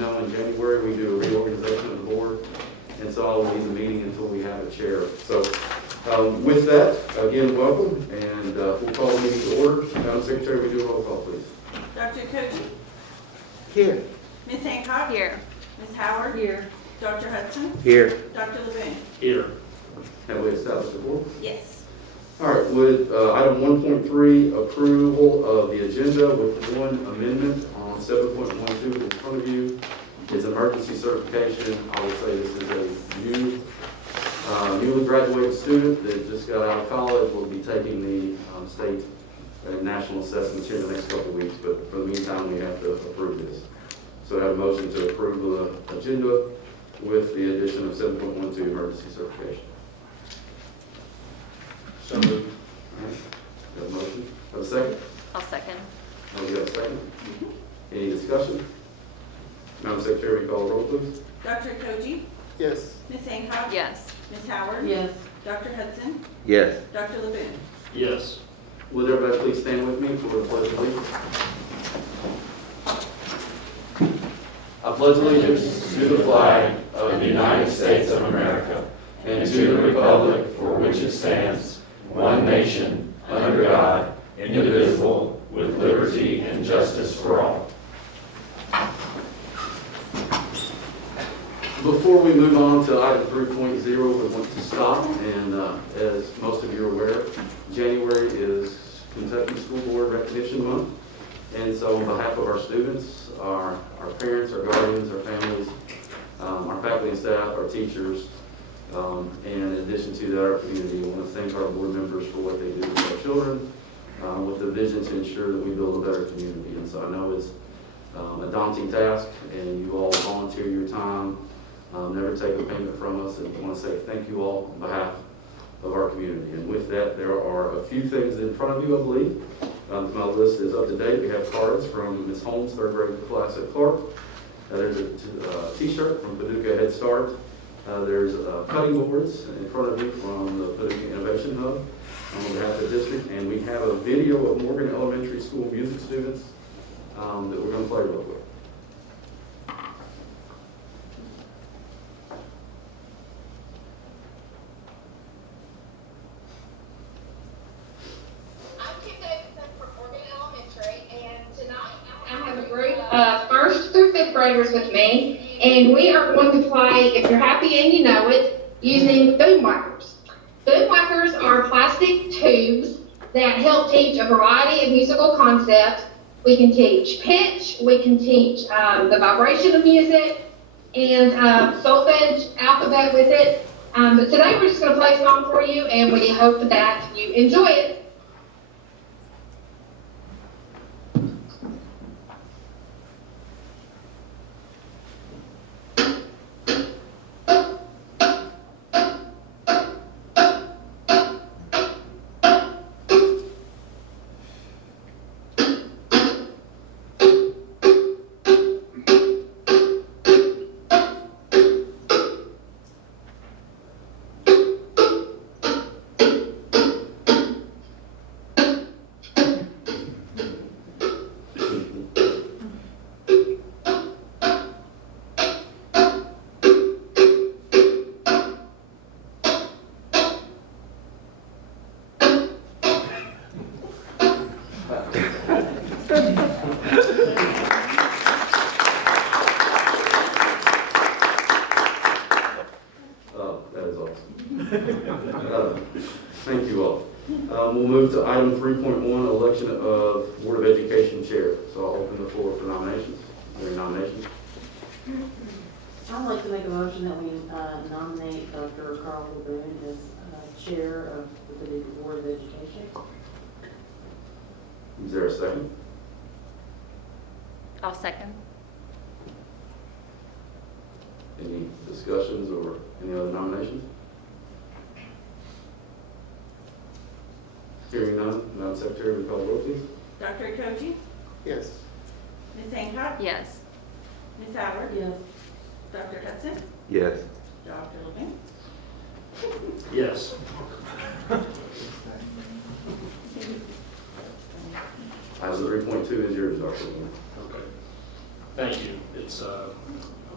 know, in January, we do a reorganization of the board, and so I'll leave the meeting until we have a chair. So with that, again, welcome, and we'll call the meeting to order. Madam Secretary, we do a roll call, please. Dr. Koji? Here. Ms. Hancock? Here. Ms. Howard? Here. Dr. Hudson? Here. Dr. Leboon? Here. Have we established the board? Yes. All right, with item 1.3, approval of the agenda with one amendment on 7.12 in front of you is emergency certification. I will say this is a newly graduated student that just got out of college, will be taking the state and national assessments here in the next couple of weeks, but for the meantime, we have to approve this. So I have a motion to approve the agenda with the addition of 7.12 emergency certification. So moved. All right, got a motion? Have a second? I'll second. Oh, you got a second? Any discussion? Madam Secretary, call the roll, please. Dr. Koji? Yes. Ms. Hancock? Yes. Ms. Howard? Yes. Dr. Hudson? Yes. Dr. Leboon? Yes. Would everybody please stand with me for the pledge of allegiance? I pledge allegiance to the flag of the United States of America and to the republic for which it stands, one nation, under God, indivisible, with liberty and justice for all. Before we move on to item 3.0, we want to stop, and as most of you are aware, January is Kentucky School Board Recognition Month, and so on behalf of our students, our parents, our guardians, our families, our faculty and staff, our teachers, and in addition to that, our community, we want to thank our board members for what they do with our children, with the vision to ensure that we build a better community. And so I know it's a daunting task, and you all volunteer your time, never take a payment from us, and I want to say thank you all on behalf of our community. And with that, there are a few things in front of you, I believe. My list is up to date. We have cards from Ms. Holmes, third grade class at Clark. There's a t-shirt from Paducah Head Start. There's cutting boards in front of you from the Paducah Innovation Hub on behalf of the district. And we have a video of Morgan Elementary School music students that we're going to play real quick. First through fifth graders with me, and we are going to play If You're Happy and You Know It using boom whackers. Boom whackers are plastic tubes that help teach a variety of musical concepts. We can teach pitch, we can teach the vibration of music, and solfege alphabet with it. But today we're just going to play a song for you, and we hope that you enjoy it. Thank you all. We'll move to item 3.1, election of Board of Education Chair. So I'll open the floor for nominations. Are there any nominations? I'd like to make a motion that we nominate Dr. Carl Leboon as Chair of the Paducah Board of Education. Is there a second? I'll second. Any discussions or any other nominations? Hearing none, Madam Secretary, will you call the roll, please? Dr. Koji? Yes. Ms. Hancock? Yes. Ms. Howard? Yes. Dr. Hudson? Yes. Dr. Leboon? Yes. Item 3.2 is yours, Dr. Lynn. Okay. Thank you.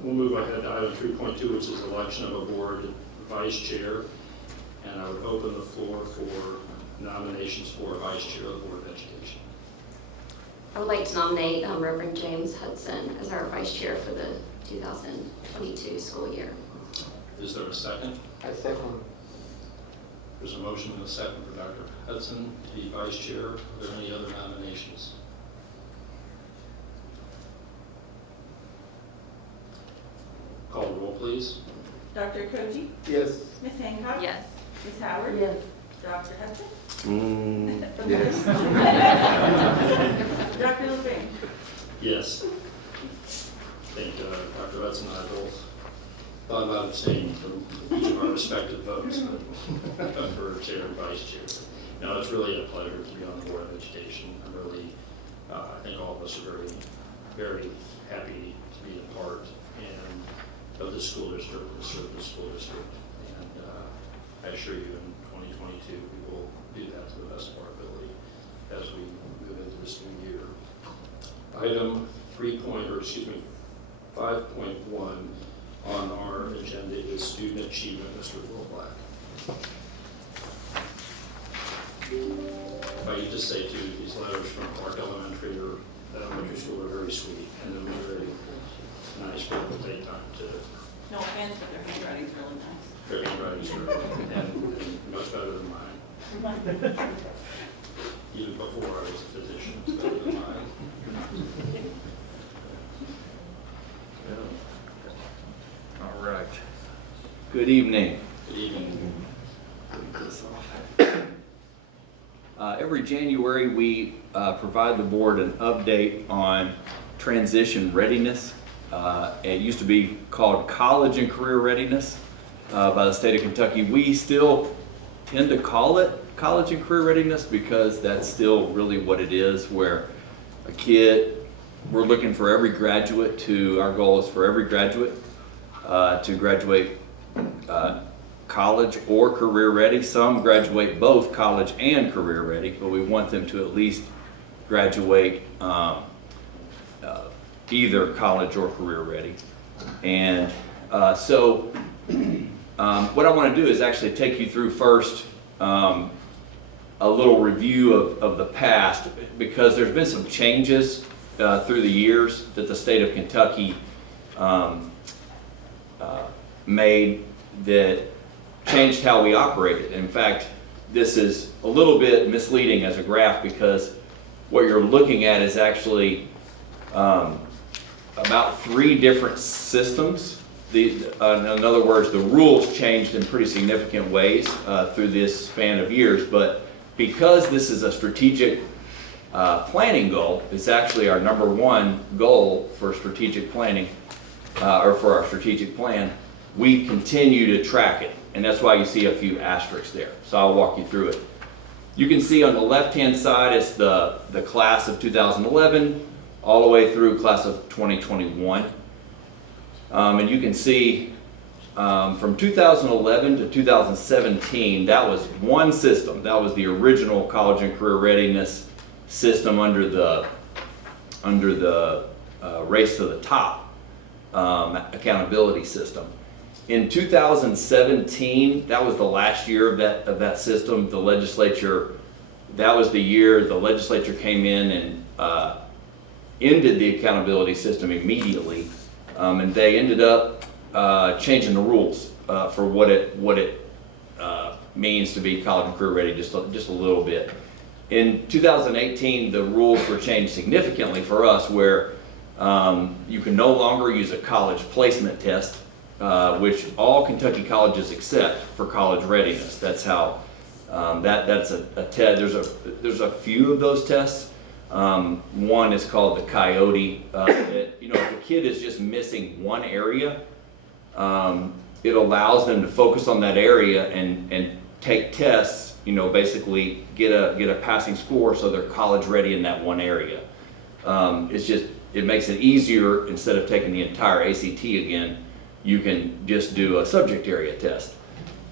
We'll move ahead to item 3.2, which is election of a board vice chair. And I would open the floor for nominations for vice chair of the Board of Education. I would like to nominate Reverend James Hudson as our vice chair for the 2022 school year. Is there a second? I second. There's a motion and a second for Dr. Hudson to be vice chair. Are there any other nominations? Call the roll, please. Dr. Koji? Yes. Ms. Hancock? Yes. Ms. Howard? Yes. Dr. Hudson? Yes. Dr. Levine? Yes. I think Dr. Hudson and I both thought about abstaining from each of our respective votes for chair and vice chair. No, it's really a pleasure to be on the Board of Education. I'm really, I think all of us are very, very happy to be a part of the school district, to serve the school district. And I assure you in 2022, we will do that to the best of our ability as we move into this new year. Item 5.1 on our agenda is student achievement, Mr. Will Black. If I could just say too, these letters from Clark Elementary School are very sweet, and they're very nice for them to take time to. No offense, but their handwriting's really nice. Their handwriting's really and much better than mine. Even before I was a physician, it's better than mine. All right. Good evening. Good evening. Every January, we provide the board an update on transition readiness. It used to be called college and career readiness by the state of Kentucky. We still tend to call it college and career readiness because that's still really what it is, where a kid, we're looking for every graduate our goal is for every graduate to graduate college or career ready. Some graduate both college and career ready, but we want them to at least graduate either college or career ready. And so what I want to do is actually take you through first a little review of the past, because there's been some changes through the years that the state of Kentucky made that changed how we operated. In fact, this is a little bit misleading as a graph, because what you're looking at is actually about 3 different systems. In other words, the rules changed in pretty significant ways through this span of years, but because this is a strategic planning goal, it's actually our #1 goal for strategic planning, or for our strategic plan, we continue to track it. And that's why you see a few asterisks there. So I'll walk you through it. You can see on the left-hand side, it's the class of 2011, all the way through class of 2021. And you can see from 2011 to 2017, that was one system. That was the original college and career readiness system under the Race to the Top accountability system. In 2017, that was the last year of that system. The legislature, that was the year the legislature came in and ended the accountability system immediately, and they ended up changing the rules for what it means to be college and career ready just a little bit. In 2018, the rules were changed significantly for us, where you can no longer use a college placement test, which all Kentucky colleges accept for college readiness. That's how that's a test. There's a few of those tests. One is called the Coyote. If a kid is just missing one area, it allows them to focus on that area and take tests. Basically get a passing score so they're college ready in that one area. It makes it easier. Instead of taking the entire ACT again, you can just do a subject area test.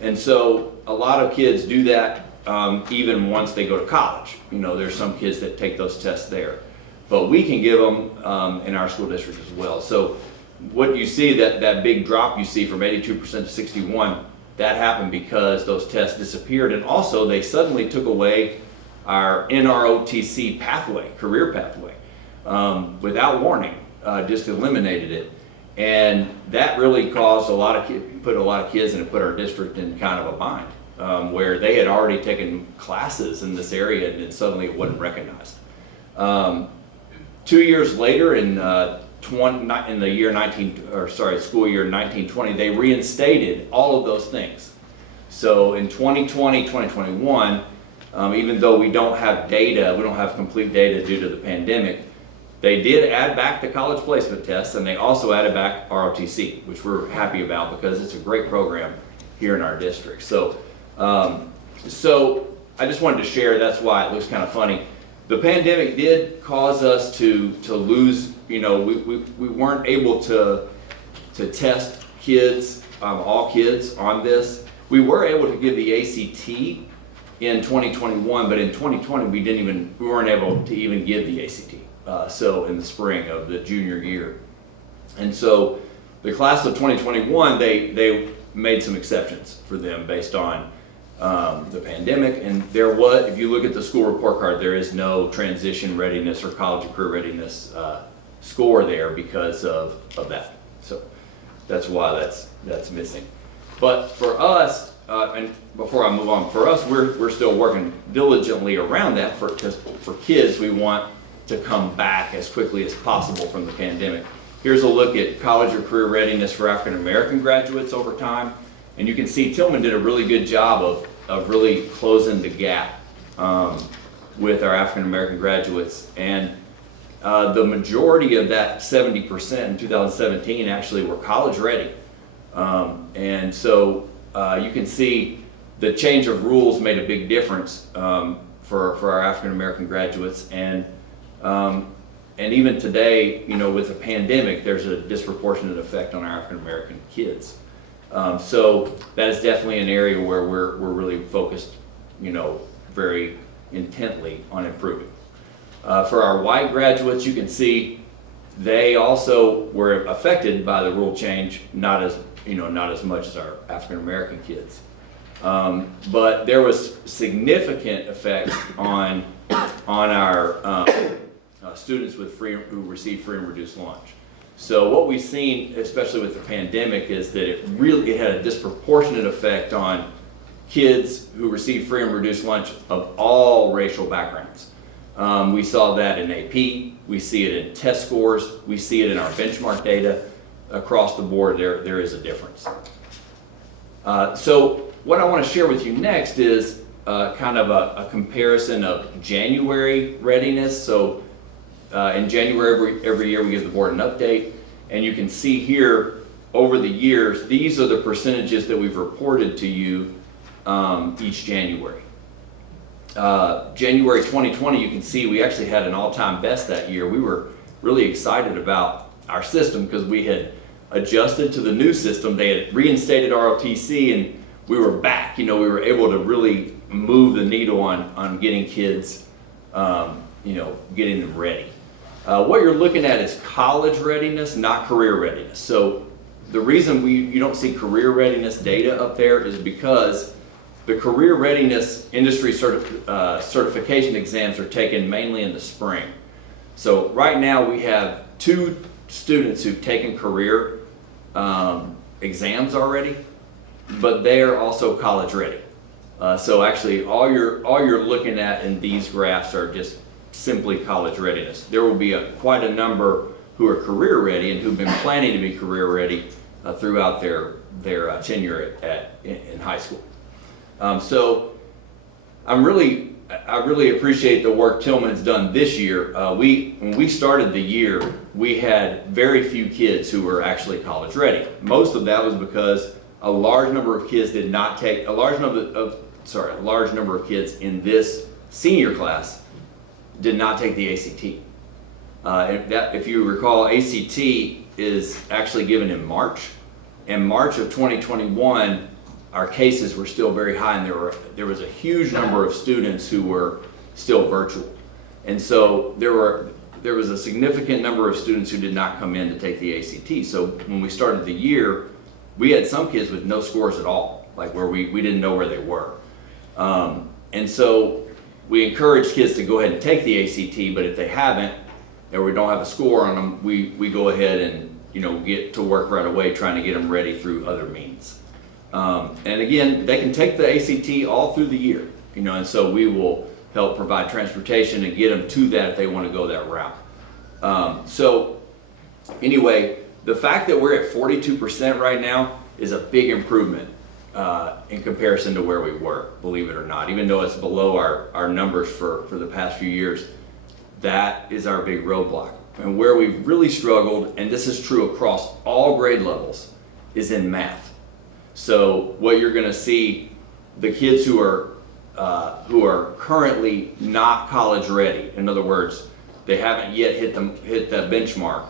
And so a lot of kids do that even once they go to college. There's some kids that take those tests there. but we can give them in our school district as well. So what you see, that big drop you see from 82% to 61, that happened because those tests disappeared, and also they suddenly took away our NROTC pathway, career pathway, without warning, just eliminated it. And that really caused put a lot of kids and it put our district in kind of a bind, where they had already taken classes in this area and then suddenly it wasn't recognized. 2 years later, in the year school year 1920, they reinstated all of those things. So in 2020, 2021, even though we don't have data, we don't have complete data due to the pandemic, they did add back the college placement tests, and they also added back ROTC, which we're happy about because it's a great program here in our district. So, so I just wanted to share, that's why it looks kind of funny. The pandemic did cause us to lose, we weren't able to test kids, all kids on this. We were able to give the ACT in 2021, but in 2020 we weren't able to even give the ACT. So in the spring of the junior year. And so the class of 2021, they made some exceptions for them based on the pandemic, and there was, if you look at the school report card, there is no transition readiness or college and career readiness score there because of that. So that's why that's missing. But for us, and before I move on, for us, we're still working diligently around that because for kids, we want to come back as quickly as possible from the pandemic. Here's a look at college or career readiness for African American graduates over time. And you can see Tillman did a really good job of really closing the gap with our African American graduates. And the majority of that 70% in 2017 actually were college ready. And so you can see the change of rules made a big difference for our African American graduates. And even today, with the pandemic, there's a disproportionate effect on our African American kids. So that is definitely an area where we're really focused, very intently on improving. For our white graduates, you can see they also were affected by the rule change, not as much as our African American kids. But there was significant effects on our students who received free and reduced lunch. So what we've seen, especially with the pandemic, is that it had a disproportionate effect on kids who received free and reduced lunch of all racial backgrounds. We saw that in AP, we see it in test scores, we see it in our benchmark data. Across the board, there is a difference. So what I want to share with you next is kind of a comparison of January readiness. So in January every year we give the board an update, and you can see here over the years, these are the percentages that we've reported to you each January. January 2020, you can see we actually had an all-time best that year. We were really excited about our system because we had adjusted to the new system. They had reinstated ROTC and we were back. We were able to really move the needle on getting kids, getting them ready. What you're looking at is college readiness, not career readiness. So the reason you don't see career readiness data up there is because the career readiness industry certification exams are taken mainly in the spring. So right now we have 2 students who've taken career exams already, but they're also college ready. So actually all you're looking at in these graphs are just simply college readiness. There will be quite a number who are career ready and who've been planning to be career ready throughout their tenure in high school. So I really appreciate the work Tillman's done this year. When we started the year, we had very few kids who were actually college ready. Most of that was because a large number of kids did not take, a large number of kids in this senior class did not take the ACT. If you recall, ACT is actually given in March. In March of 2021, our cases were still very high, and there was a huge number of students who were still virtual. And so there was a significant number of students who did not come in to take the ACT. So when we started the year, we had some kids with no scores at all, like where we didn't know where they were. And so we encourage kids to go ahead and take the ACT, but if they haven't, or we don't have a score on them, we go ahead and, get to work right away trying to get them ready through other means. And again, they can take the ACT all through the year, and so we will help provide transportation and get them to that if they want to go that route. So anyway, the fact that we're at 42% right now is a big improvement in comparison to where we were, believe it or not. Even though it's below our numbers for the past few years, that is our big roadblock. And where we've really struggled, and this is true across all grade levels, is in math. So what you're going to see, the kids who are currently not college ready, in other words, they haven't yet hit the benchmark,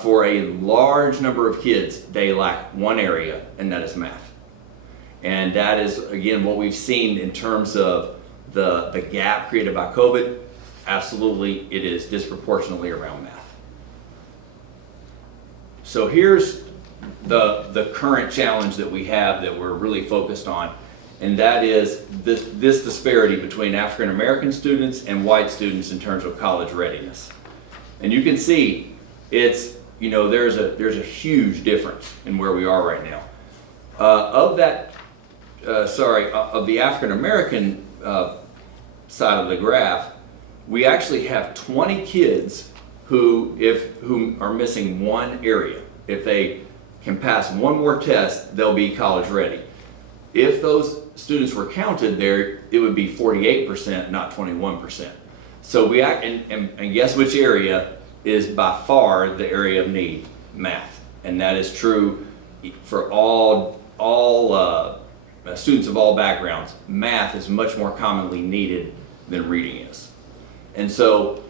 for a large number of kids, they lack one area, and that is math. And that is, again, what we've seen in terms of the gap created by COVID. Absolutely, it is disproportionately around math. So here's the current challenge that we have that we're really focused on, and that is this disparity between African American students and white students in terms of college readiness. And you can see it's, there's a huge difference in where we are right now. Of the African American side of the graph, we actually have 20 kids who are missing one area. If they can pass one more test, they'll be college ready. If those students were counted there, it would be 48%, not 21%. So and guess which area is by far the area of need? Math. And that is true for all students of all backgrounds. Math is much more commonly needed than reading is. And so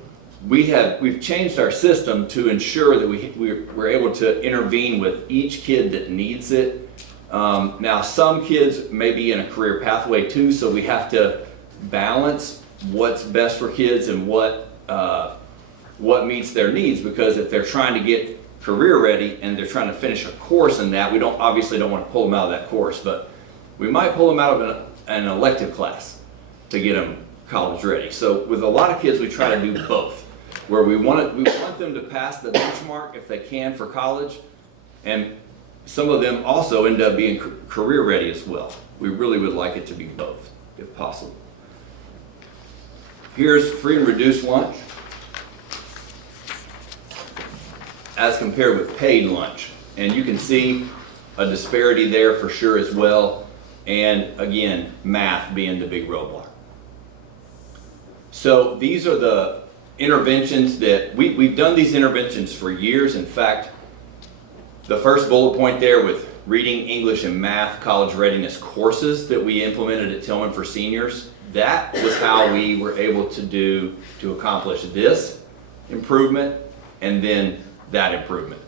we've changed our system to ensure that we're able to intervene with each kid that needs it. Now some kids may be in a career pathway too, so we have to balance what's best for kids and what meets their needs, because if they're trying to get career ready and they're trying to finish a course in that, we obviously don't want to pull them out of that course, but we might pull them out of an elective class to get them college ready. So with a lot of kids, we try to do both, where we want them to pass the benchmark if they can for college, and some of them also end up being career ready as well. We really would like it to be both, if possible. Here's free and reduced lunch as compared with paid lunch. And you can see a disparity there for sure as well. And again, math being the big roadblock. So these are the interventions that we've done these interventions for years. In fact, the first bullet point there with reading, English, and math college readiness courses that we implemented at Tillman for seniors, that was how we were able to accomplish this improvement and then that improvement.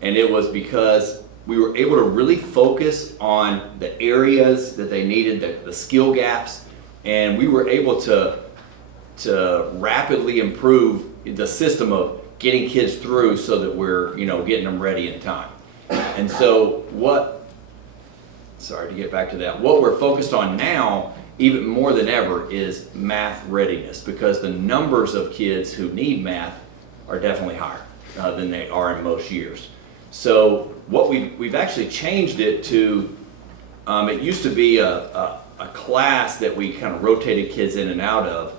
And it was because we were able to really focus on the areas that they needed, the skill gaps, and we were able to rapidly improve the system of getting kids through so that we're getting them ready in time. And so what we're focused on now, even more than ever, is math readiness, because the numbers of kids who need math are definitely higher than they are in most years. So what we've actually changed it to, it used to be a class that we kind of rotated kids in and out of.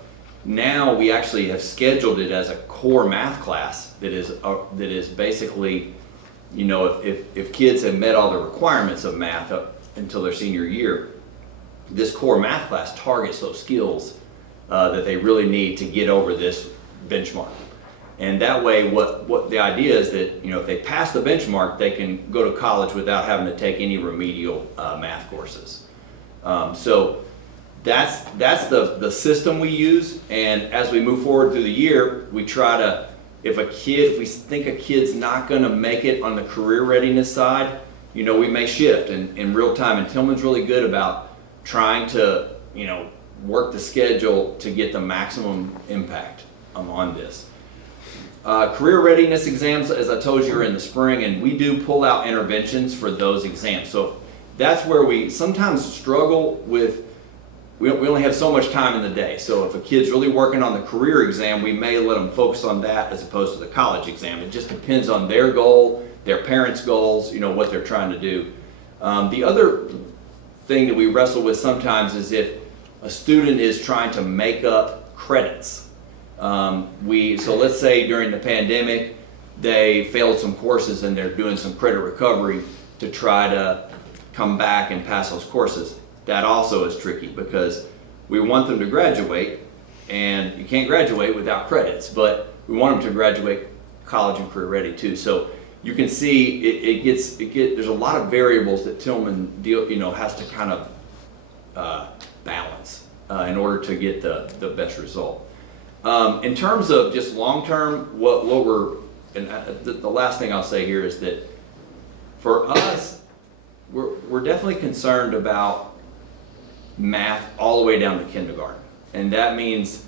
Now we actually have scheduled it as a core math class that is basically, if kids have met all the requirements of math up until their senior year, this core math class targets those skills that they really need to get over this benchmark. And that way, what the idea is that, if they pass the benchmark, they can go to college without having to take any remedial math courses. So that's the system we use. And as we move forward through the year, we try to, if we think a kid's not going to make it on the career readiness side, we may shift in real time. And Tillman's really good about trying to, work the schedule to get the maximum impact on this. Career readiness exams, as I told you, are in the spring, and we do pull out interventions for those exams. So that's where we sometimes struggle with, we only have so much time in the day. So if a kid's really working on the career exam, we may let them focus on that as opposed to the college exam. It just depends on their goal, their parents' goals, what they're trying to do. The other thing that we wrestle with sometimes is if a student is trying to make up credits. So let's say during the pandemic, they failed some courses and they're doing some credit recovery to try to come back and pass those courses. That also is tricky because we want them to graduate, and you can't graduate without credits, but we want them to graduate college and career ready too. So you can see there's a lot of variables that Tillman has to kind of balance in order to get the best result. In terms of just long term, the last thing I'll say here is that for us, we're definitely concerned about math all the way down to kindergarten, and that means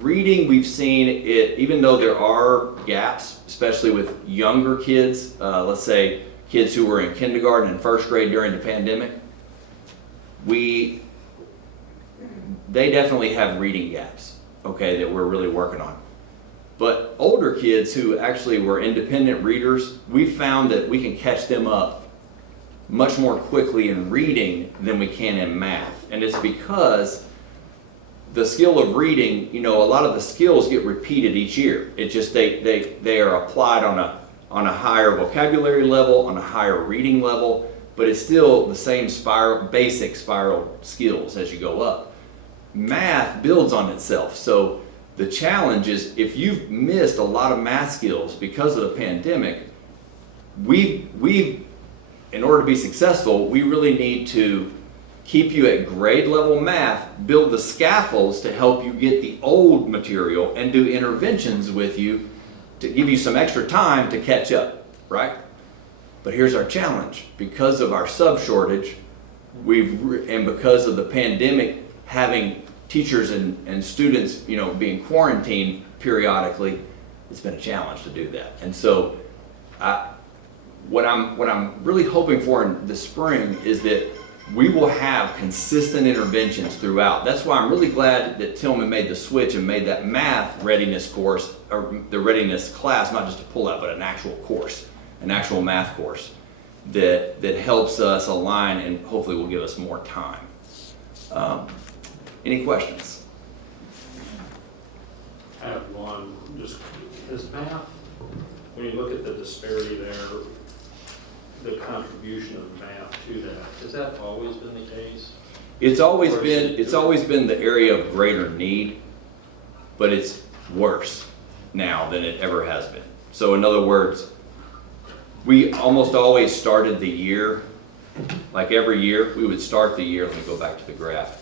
reading, we've seen it, even though there are gaps, especially with younger kids, let's say kids who were in kindergarten and first grade during the pandemic, they definitely have reading gaps, okay, that we're really working on. But older kids who actually were independent readers, we found that we can catch them up much more quickly in reading than we can in math. And it's because the skill of reading, a lot of the skills get repeated each year. It's just they are applied on a higher vocabulary level, on a higher reading level, but it's still the same basic spiral skills as you go up. Math builds on itself. So the challenge is if you've missed a lot of math skills because of the pandemic, in order to be successful, we really need to keep you at grade level math, build the scaffolds to help you get the old material, and do interventions with you to give you some extra time to catch up, right? But here's our challenge. Because of our sub shortage, and because of the pandemic having teachers and students, being quarantined periodically, it's been a challenge to do that. And so what I'm really hoping for in the spring is that we will have consistent interventions throughout. That's why I'm really glad that Tillman made the switch and made that math readiness course, or the readiness class, not just a pull-out, but an actual course, an actual math course that helps us align and hopefully will give us more time. Any questions? I have one. Just is math, when you look at the disparity there, the contribution of math to that, has that always been the case? It's always been the area of greater need, but it's worse now than it ever has been. So in other words, we almost always started the year, like every year, we would start the year, let me go back to the graph.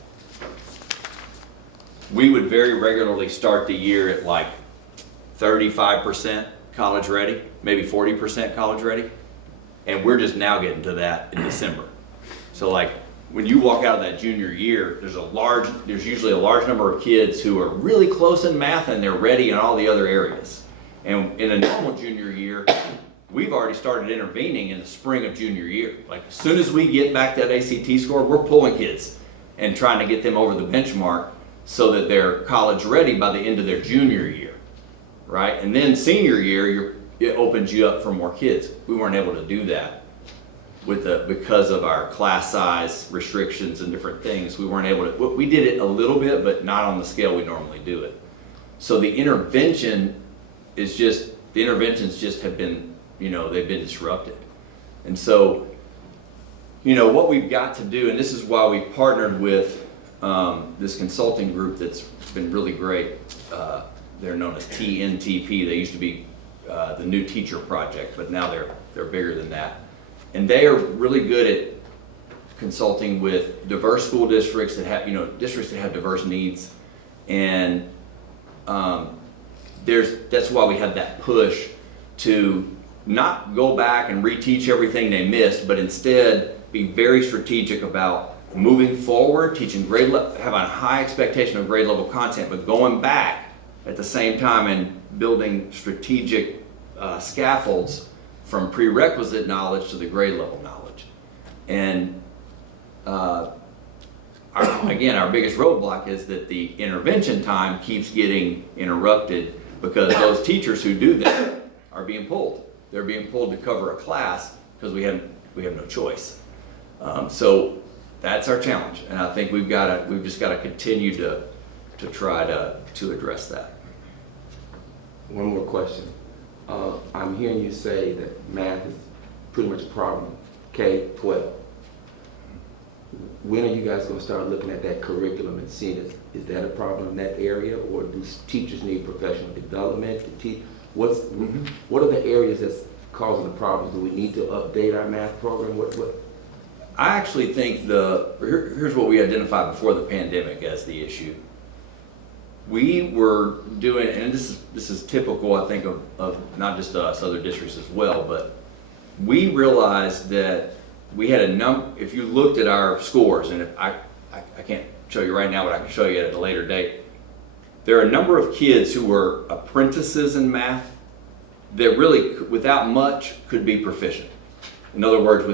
We would very regularly start the year at like 35% college ready, maybe 40% college ready. And we're just now getting to that in December. So like when you walk out of that junior year, there's usually a large number of kids who are really close in math and they're ready in all the other areas. And in a normal junior year, we've already started intervening in the spring of junior year. Like as soon as we get back that ACT score, we're pulling kids and trying to get them over the benchmark so that they're college ready by the end of their junior year, right? And then senior year, it opens you up for more kids. We weren't able to do that because of our class size restrictions and different things. We weren't able to, we did it a little bit, but not on the scale we normally do it. So the interventions just have been, they've been disrupted. And so, what we've got to do, and this is why we partnered with this consulting group that's been really great. They're known as TNTP. They used to be the New Teacher Project, but now they're bigger than that. And they are really good at consulting with diverse school districts that have, districts that have diverse needs. And that's why we have that push to not go back and reteach everything they missed, but instead be very strategic about moving forward, teaching having a high expectation of grade level content, but going back at the same time and building strategic scaffolds from prerequisite knowledge to the grade level knowledge. And again, our biggest roadblock is that the intervention time keeps getting interrupted because those teachers who do that are being pulled. They're being pulled to cover a class because we have no choice. So that's our challenge, and I think we've just got to continue to try to address that. One more question. I'm hearing you say that math is pretty much a problem, K-12. When are you guys going to start looking at that curriculum and seeing is that a problem in that area, or do teachers need professional development to teach? What are the areas that's causing the problems? Do we need to update our math program? What? I actually think here's what we identified before the pandemic as the issue. We were doing, and this is typical, I think, of not just us, other districts as well, but we realized that we had if you looked at our scores, and I can't show you right now, but I can show you at a later date, there are a number of kids who were apprentices in math that really, without much, could be proficient. In other words,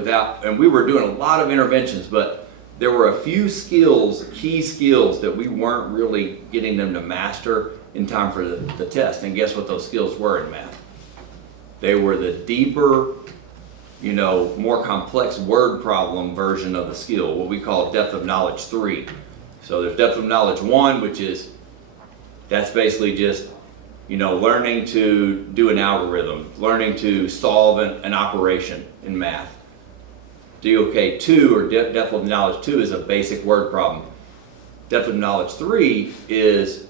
and we were doing a lot of interventions, but there were a few key skills that we weren't really getting them to master in time for the test. And guess what those skills were in math? They were the deeper, more complex word problem version of the skill, what we call depth of knowledge 3. So there's depth of knowledge 1, that's basically just, learning to do an algorithm, learning to solve an operation in math. DOK 2, or depth of knowledge 2, is a basic word problem. Depth of knowledge 3 is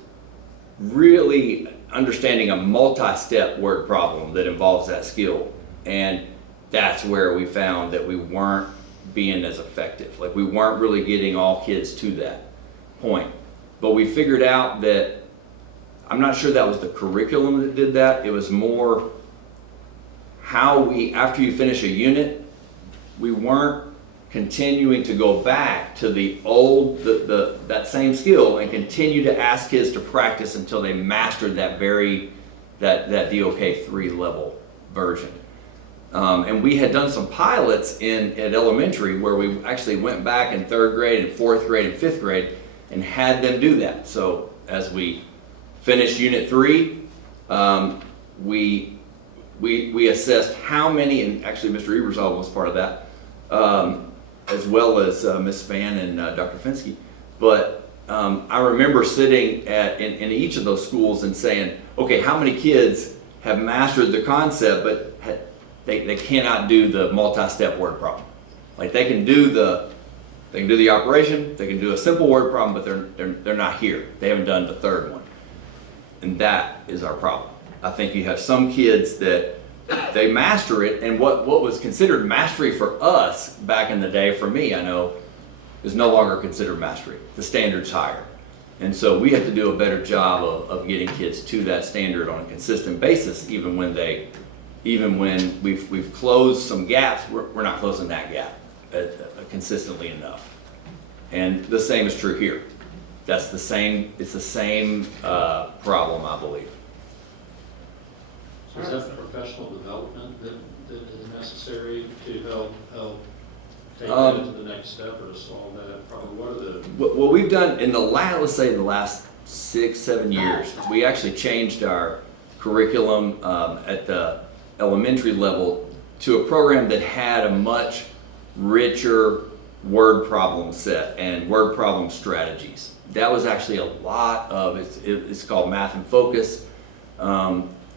really understanding a multi-step word problem that involves that skill. And that's where we found that we weren't being as effective. Like, we weren't really getting all kids to that point. But we figured out that, I'm not sure that was the curriculum that did that. It was more how after you finish a unit, we weren't continuing to go back to the old, that same skill and continue to ask kids to practice until they mastered that DOK 3 level version. And we had done some pilots at elementary where we actually went back in 3rd grade and 4th grade and 5th grade and had them do that. So as we finished Unit 3, we assessed how many, and actually Mr. Ebersol was part of that, as well as Ms. Spann and Dr. Finsky. But I remember sitting in each of those schools and saying, okay, how many kids have mastered the concept, but they cannot do the multi-step word problem? Like, they can do the operation, they can do a simple word problem, but they're not here. They haven't done the third one. And that is our problem. I think you have some kids that they master it, and what was considered mastery for us back in the day, for me, I know, is no longer considered mastery. The standard's higher. And so we have to do a better job of getting kids to that standard on a consistent basis, even when we've closed some gaps, we're not closing that gap consistently enough. And the same is true here. It's the same problem, I believe. So is that professional development that is necessary to help take that into the next step or to solve that problem? What are the... What we've done in the last 6-7 years, we actually changed our curriculum at the elementary level to a program that had a much richer word problem set and word problem strategies. That was actually a lot of, it's called Math and Focus.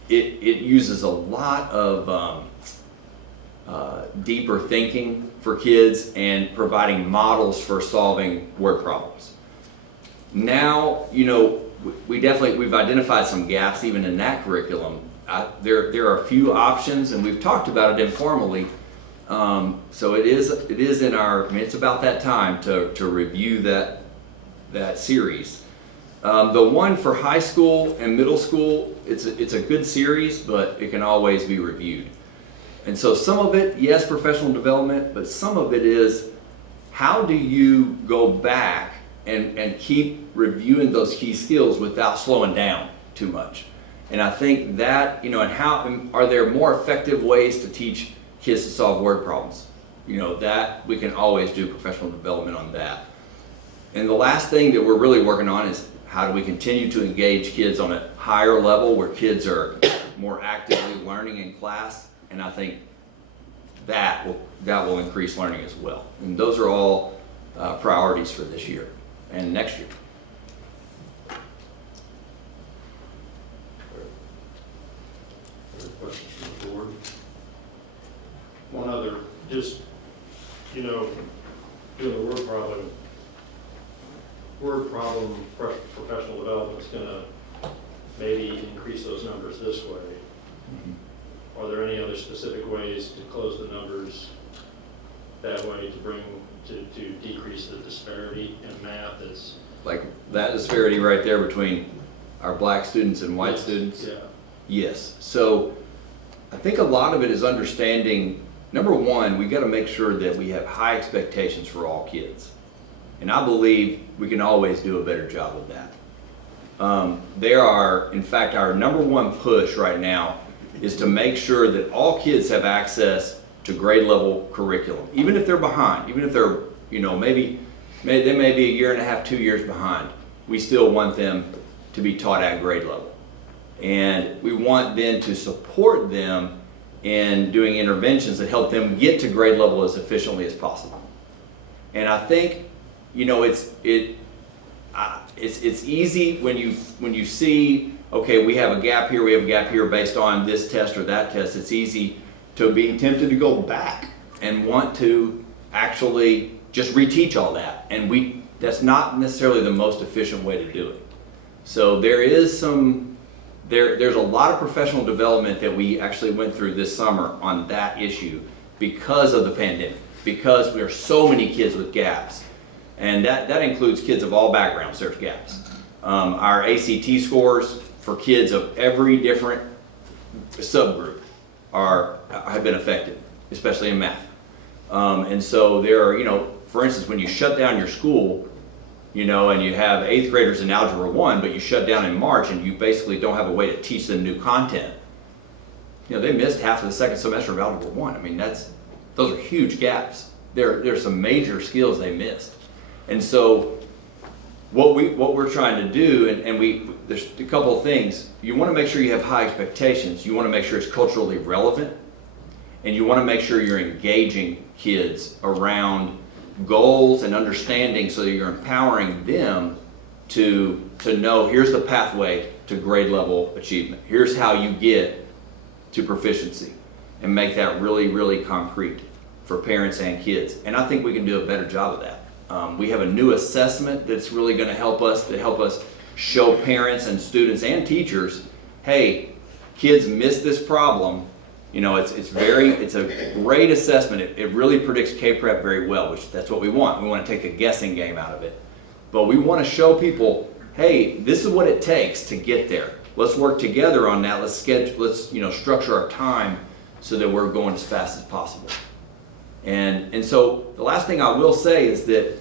It uses a lot of deeper thinking for kids and providing models for solving word problems. Now, we've identified some gaps even in that curriculum. There are a few options, and we've talked about it informally. So it is in our, it's about that time to review that series. The one for high school and middle school, it's a good series, but it can always be reviewed. And so some of it, yes, professional development, but some of it is how do you go back and keep reviewing those key skills without slowing down too much. And I think that, and how, are there more effective ways to teach kids to solve word problems? That we can always do professional development on that. And the last thing that we're really working on is how do we continue to engage kids on a higher level where kids are more actively learning in class. And I think that will increase learning as well. And those are all priorities for this year and next year. Other questions from the board? One other, just, doing the word problem professional development is gonna maybe increase those numbers this way. Are there any other specific ways to close the numbers that way to decrease the disparity in math? That's Like that disparity right there between our black students and white students? Yeah. Yes. So I think a lot of it is understanding, number one, we got to make sure that we have high expectations for all kids. And I believe we can always do a better job of that. In fact, our number one push right now is to make sure that all kids have access to grade level curriculum, even if they're behind, even if they're, maybe they may be a year and a half, 2 years behind. We still want them to be taught at grade level. And we want then to support them in doing interventions that help them get to grade level as efficiently as possible. And I think, it's easy when you see, okay, we have a gap here based on this test or that test. It's easy to be tempted to go back and want to actually just reteach all that. And that's not necessarily the most efficient way to do it. So there's a lot of professional development that we actually went through this summer on that issue because of the pandemic, because there are so many kids with gaps. And that includes kids of all backgrounds, there's gaps. Our ACT scores for kids of every different subgroup have been affected, especially in math. And so there are, for instance, when you shut down your school, and you have 8th graders in Algebra 1, but you shut down in March and you basically don't have a way to teach them new content. They missed half of the second semester of Algebra 1. I mean, those are huge gaps. There's some major skills they missed. And so what we're trying to do, and there's a couple of things. You want to make sure you have high expectations. You want to make sure it's culturally relevant. And you want to make sure you're engaging kids around goals and understanding so that you're empowering them to know here's the pathway to grade level achievement. Here's how you get to proficiency, and make that really, really concrete for parents and kids. And I think we can do a better job of that. We have a new assessment that's really going to help us show parents and students and teachers, hey, kids miss this problem. It's a great assessment. It really predicts K-Prep very well, which that's what we want. We want to take the guessing game out of it. But we want to show people, hey, this is what it takes to get there. Let's work together on that. Let's structure our time so that we're going as fast as possible. And so the last thing I will say is that,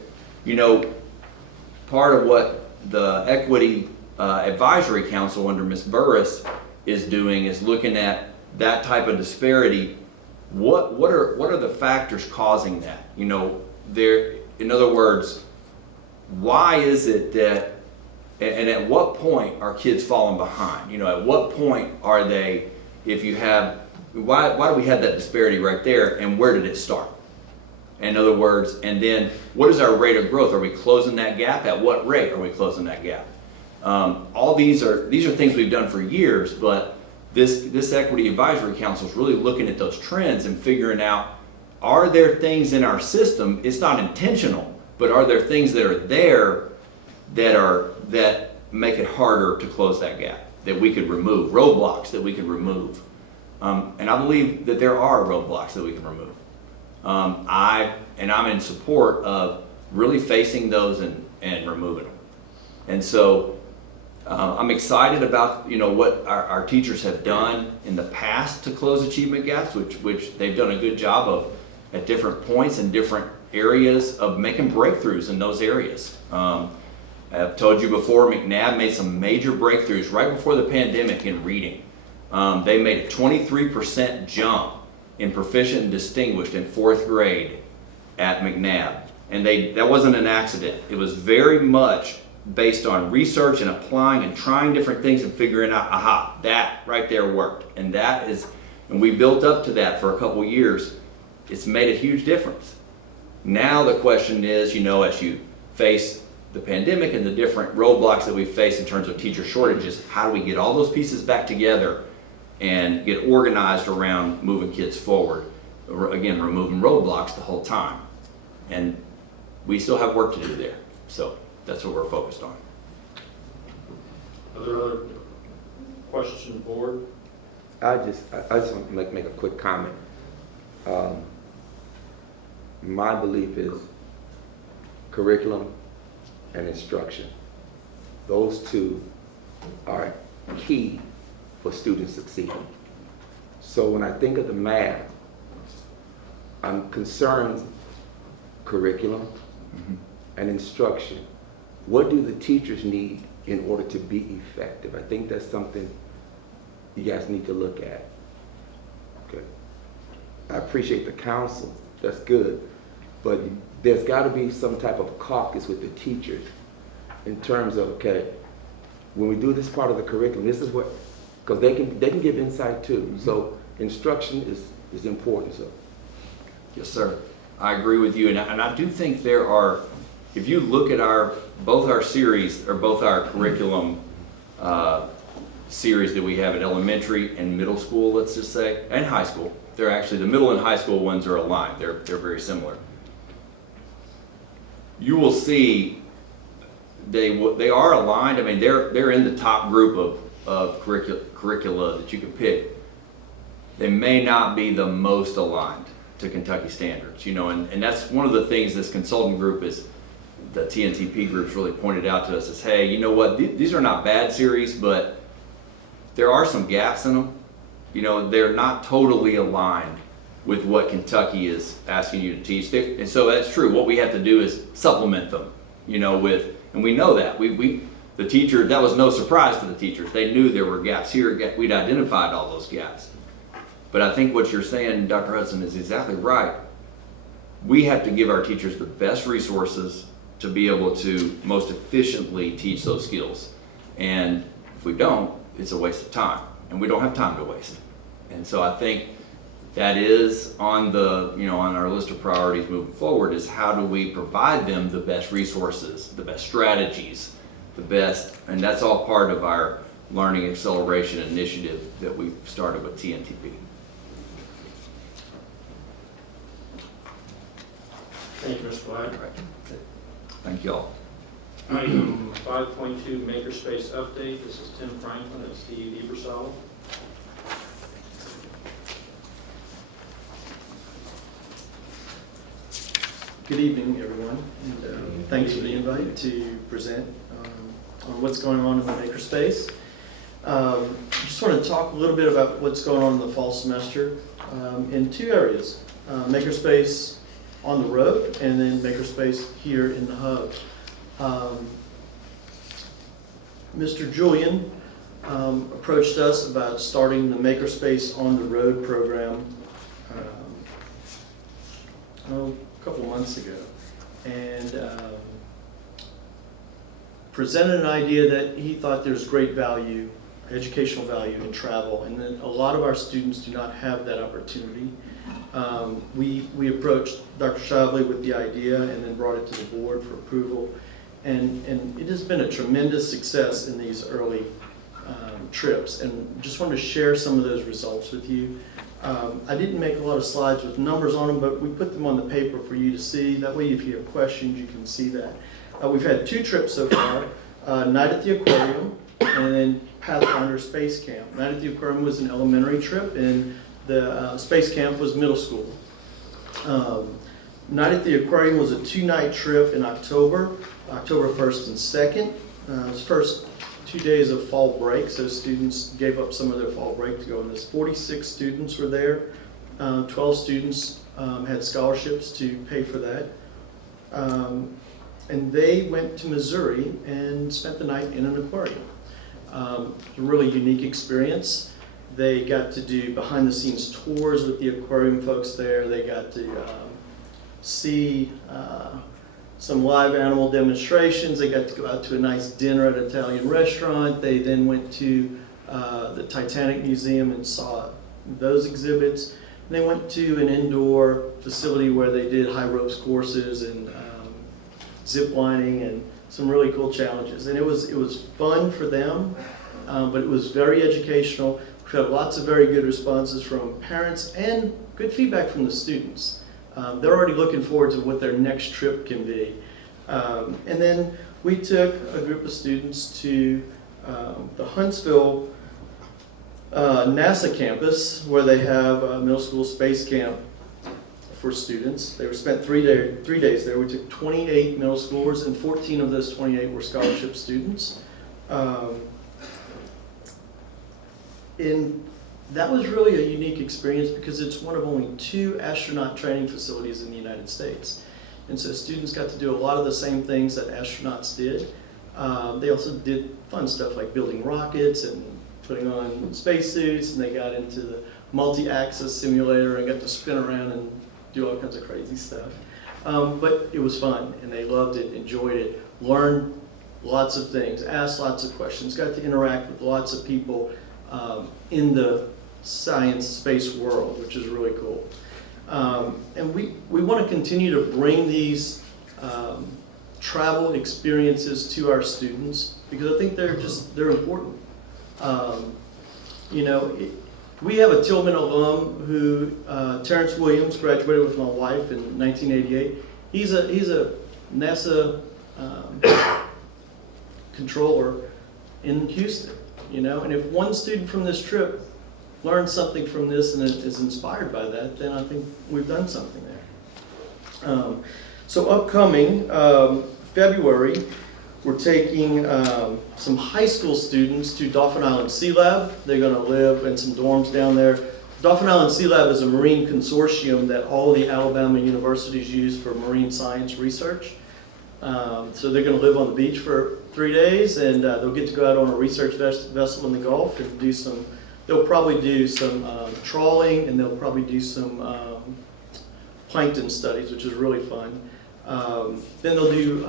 part of what the Equity Advisory Council under Ms. Burris is doing is looking at that type of disparity. What are the factors causing that? In other words, why is it that, and at what point are kids falling behind? At what point are they, why do we have that disparity right there, and where did it start? In other words, and then what is our rate of growth? Are we closing that gap? At what rate are we closing that gap? All these are things we've done for years, but this Equity Advisory Council is really looking at those trends and figuring out, are there things in our system, it's not intentional, but are there things that are there that make it harder to close that gap, that we could remove, roadblocks that we could remove? And I believe that there are roadblocks that we can remove. I'm in support of really facing those and removing them. And so I'm excited about what our teachers have done in the past to close achievement gaps, which they've done a good job of at different points and different areas of making breakthroughs in those areas. I've told you before, McNabb made some major breakthroughs right before the pandemic in reading. They made a 23% jump in proficient and distinguished in 4th grade at McNabb. And that wasn't an accident. It was very much based on research and applying and trying different things and figuring out, aha, that right there worked. And we built up to that for a couple years. It's made a huge difference. Now the question is, as you face the pandemic and the different roadblocks that we face in terms of teacher shortages, how do we get all those pieces back together and get organized around moving kids forward? Again, removing roadblocks the whole time. And we still have work to do there. So that's what we're focused on. Are there other questions from the board? I just want to make a quick comment. My belief is curriculum and instruction. Those two are key for students succeeding. So when I think of the math, I'm concerned curriculum and instruction. What do the teachers need in order to be effective? I think that's something you guys need to look at. Okay. I appreciate the counsel, that's good, but there's got to be some type of caucus with the teachers in terms of, okay, when we do this part of the curriculum, this is what, because they can give insight too. So instruction is important. So Yes, sir. I agree with you, and I do think there are, if you look at both our series, or both our curriculum series that we have at elementary and middle school, let's just say, and high school, they're actually, the middle and high school ones are aligned. They're very similar. You will see they are aligned. I mean, they're in the top group of curricula that you can pick. They may not be the most aligned to Kentucky standards, and that's one of the things this consultant group is, the TNTP groups really pointed out to us is, hey, you know what, these are not bad series, but there are some gaps in them. They're not totally aligned with what Kentucky is asking you to teach. And so that's true. What we have to do is supplement them, and we know that. The teacher, that was no surprise to the teachers. They knew there were gaps here. We'd identified all those gaps. But I think what you're saying, Dr. Hudson, is exactly right. We have to give our teachers the best resources to be able to most efficiently teach those skills. And if we don't, it's a waste of time. And we don't have time to waste. And so I think that is on on our list of priorities moving forward, is how do we provide them the best resources, the best strategies, and that's all part of our learning acceleration initiative that we've started with TNTP. Thank you, Mr. Black. Thank you all. Item 5.2, makerspace update. This is Tim Franklin and Steve Ebersol. Good evening, everyone, and thanks for the invite to present on what's going on in the makerspace. Just want to talk a little bit about what's going on in the fall semester in two areas: makerspace on the road, and then makerspace here in the hub. Mr. Julian approached us about starting the makerspace on the road program a couple months ago, and presented an idea that he thought there's great value, educational value in travel, and that a lot of our students do not have that opportunity. We approached Dr. Shavely with the idea and then brought it to the board for approval, and it has been a tremendous success in these early trips, and just wanted to share some of those results with you. I didn't make a lot of slides with numbers on them, but we put them on the paper for you to see. That way, if you have questions, you can see that. We've had 2 trips so far, Night at the Aquarium and then Pathfinder Space Camp. Night at the Aquarium was an elementary trip, and the Space Camp was middle school. Night at the Aquarium was a 2-night trip in October 1st and 2nd. It was first 2 days of fall break, so students gave up some of their fall break to go on this. 46 students were there. 12 students had scholarships to pay for that. And they went to Missouri and spent the night in an aquarium. It was a really unique experience. They got to do behind-the-scenes tours with the aquarium folks there. They got to see some live animal demonstrations. They got to go out to a nice dinner at an Italian restaurant. They then went to the Titanic Museum and saw those exhibits. And they went to an indoor facility where they did high ropes courses and zip lining and some really cool challenges. And it was fun for them, but it was very educational. We had lots of very good responses from parents and good feedback from the students. They're already looking forward to what their next trip can be. And then we took a group of students to the Huntsville NASA campus, where they have a middle school space camp for students. They were spent 3 days there. We took 28 middle schoolers, and 14 of those 28 were scholarship students. And that was really a unique experience because it's one of only 2 astronaut training facilities in the United States. And so students got to do a lot of the same things that astronauts did. They also did fun stuff like building rockets and putting on spacesuits, and they got into the multi-axis simulator and got to spin around and do all kinds of crazy stuff. But it was fun, and they loved it, enjoyed it, learned lots of things, asked lots of questions, got to interact with lots of people in the science space world, which is really cool. And we want to continue to bring these travel experiences to our students because I think they're important. You know, we have a Tillman alum who, Terrence Williams, graduated with my wife in 1988. He's a NASA controller in Houston, you know, and if one student from this trip learns something from this and is inspired by that, then I think we've done something there. So upcoming February, we're taking some high school students to Dauphin Island Sea Lab. They're going to live in some dorms down there. Dauphin Island Sea Lab is a marine consortium that all the Alabama universities use for marine science research. So they're going to live on the beach for 3 days, and they'll get to go out on a research vessel in the Gulf and do some. They'll probably do some trawling, and they'll probably do some plankton studies, which is really fun. Then they'll do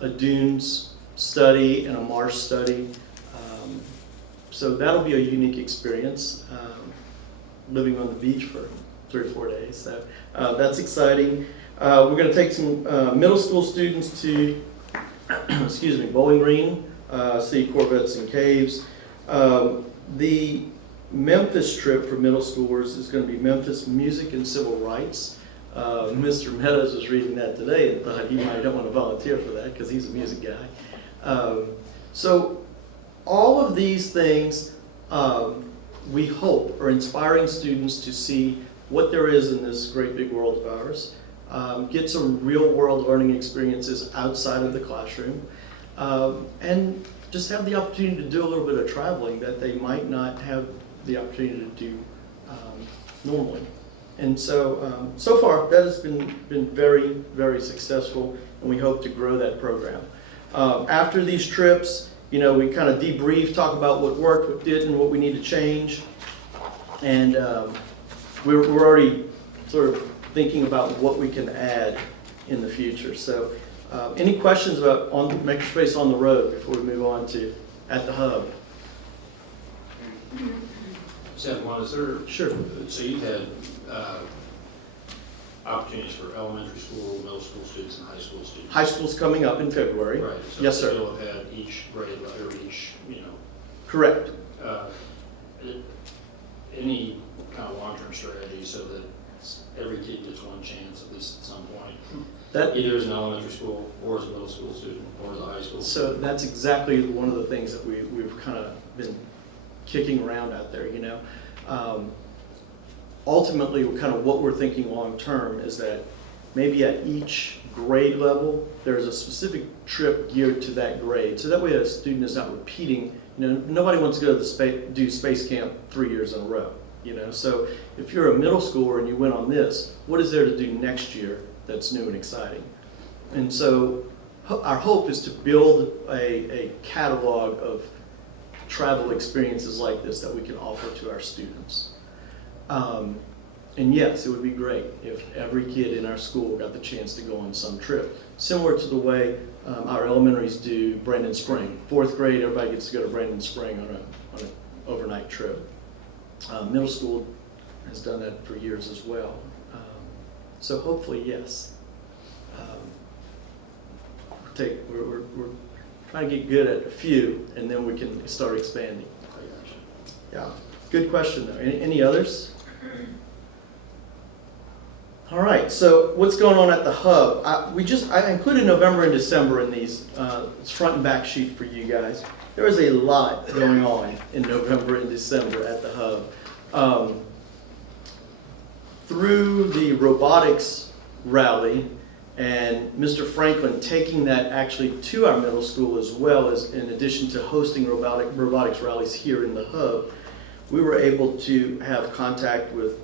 a dunes study and a marsh study. So that'll be a unique experience, living on the beach for 3 or 4 days. So that's exciting. We're going to take some middle school students to, excuse me, Bowling Green, see Corvettes and Caves. The Memphis trip for middle schoolers is going to be Memphis Music and Civil Rights. Mr. Meadows was reading that today and thought he might want to volunteer for that because he's a music guy. So all of these things, we hope, are inspiring students to see what there is in this great big world of ours, get some real world learning experiences outside of the classroom, and just have the opportunity to do a little bit of traveling that they might not have the opportunity to do normally. And so, so far, that has been very, very successful, and we hope to grow that program. After these trips, you know, we kind of debrief, talk about what worked, what didn't, what we need to change, and we're already sort of thinking about what we can add in the future. So, any questions about Makerspace on the road before we move on to at the hub? Just have one, is there? Sure. So you've had opportunities for elementary school, middle school students, and high school students. High school's coming up in February. Right. So Yes, sir. you'll have had each grade level, each, you know. Correct. Any kind of long-term strategy so that every kid gets one chance at least at some point, either as an elementary school or as a middle school student or as a high school student. So that's exactly one of the things that we've kind of been kicking around out there, you know. Ultimately, kind of what we're thinking long-term is that maybe at each grade level, there's a specific trip geared to that grade. So that way a student is not repeating, you know, nobody wants to go to do space camp 3 years in a row, you know. So if you're a middle schooler and you went on this, what is there to do next year that's new and exciting? And so our hope is to build a catalog of travel experiences like this that we can offer to our students. And yes, it would be great if every kid in our school got the chance to go on some trip, similar to the way our elementaries do Brandon Spring. 4th grade, everybody gets to go to Brandon Spring on an overnight trip. Middle school has done that for years as well. So hopefully, yes. We're trying to get good at a few, and then we can start expanding. Yeah, good question though. Any others? All right, so what's going on at the hub? I included November and December in these. It's front and back sheet for you guys. There is a lot going on in November and December at the hub. Through the robotics rally and Mr. Franklin taking that actually to our middle school, as well as in addition to hosting robotics rallies here in the hub, we were able to have contact with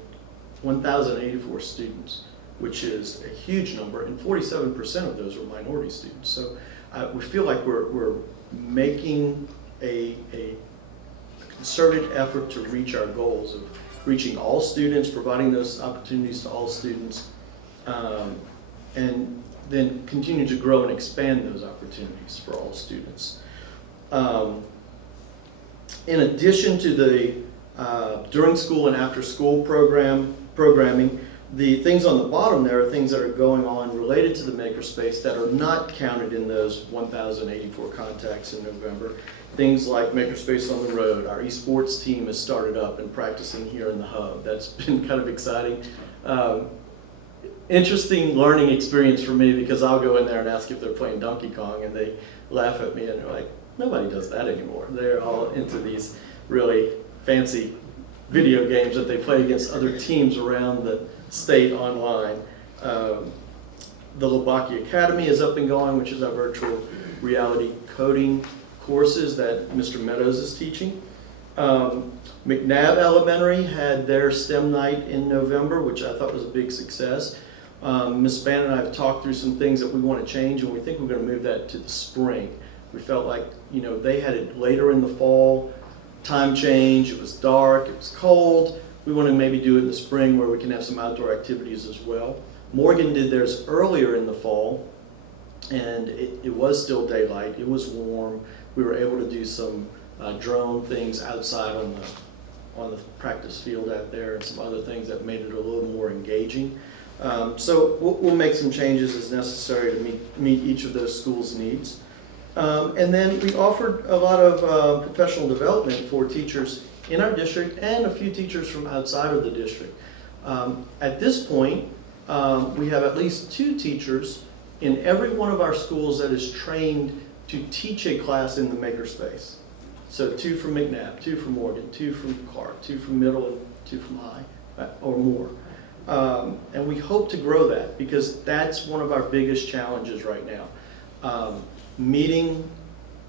1,084 students, which is a huge number, and 47% of those are minority students. So we feel like we're making a concerted effort to reach our goals of reaching all students, providing those opportunities to all students, and then continue to grow and expand those opportunities for all students. In addition to the during school and after school programming, the things on the bottom there are things that are going on related to the makerspace that are not counted in those 1,084 contacts in November. Things like makerspace on the road. Our esports team has started up and practicing here in the hub. That's been kind of exciting. Interesting learning experience for me, because I'll go in there and ask if they're playing Donkey Kong, and they laugh at me and they're like, nobody does that anymore. They're all into these really fancy video games that they play against other teams around the state online. The Lubaki Academy is up and going, which is our virtual reality coding courses that Mr. Meadows is teaching. McNabb Elementary had their STEM night in November, which I thought was a big success. Ms. Spann and I have talked through some things that we want to change, and we think we're going to move that to the spring. We felt like, they had it later in the fall, time change, it was dark, it was cold. We want to maybe do it in the spring where we can have some outdoor activities as well. Morgan did theirs earlier in the fall, and it was still daylight, it was warm. We were able to do some drone things outside on the practice field out there, and some other things that made it a little more engaging. So we'll make some changes as necessary to meet each of those schools' needs. And then we offered a lot of professional development for teachers in our district and a few teachers from outside of the district. At this point, we have at least 2 teachers in every one of our schools that is trained to teach a class in the makerspace. So 2 from McNabb, 2 from Morgan, 2 from Clark, 2 from middle, and 2 from high, or more. And we hope to grow that, because that's one of our biggest challenges right now. Meeting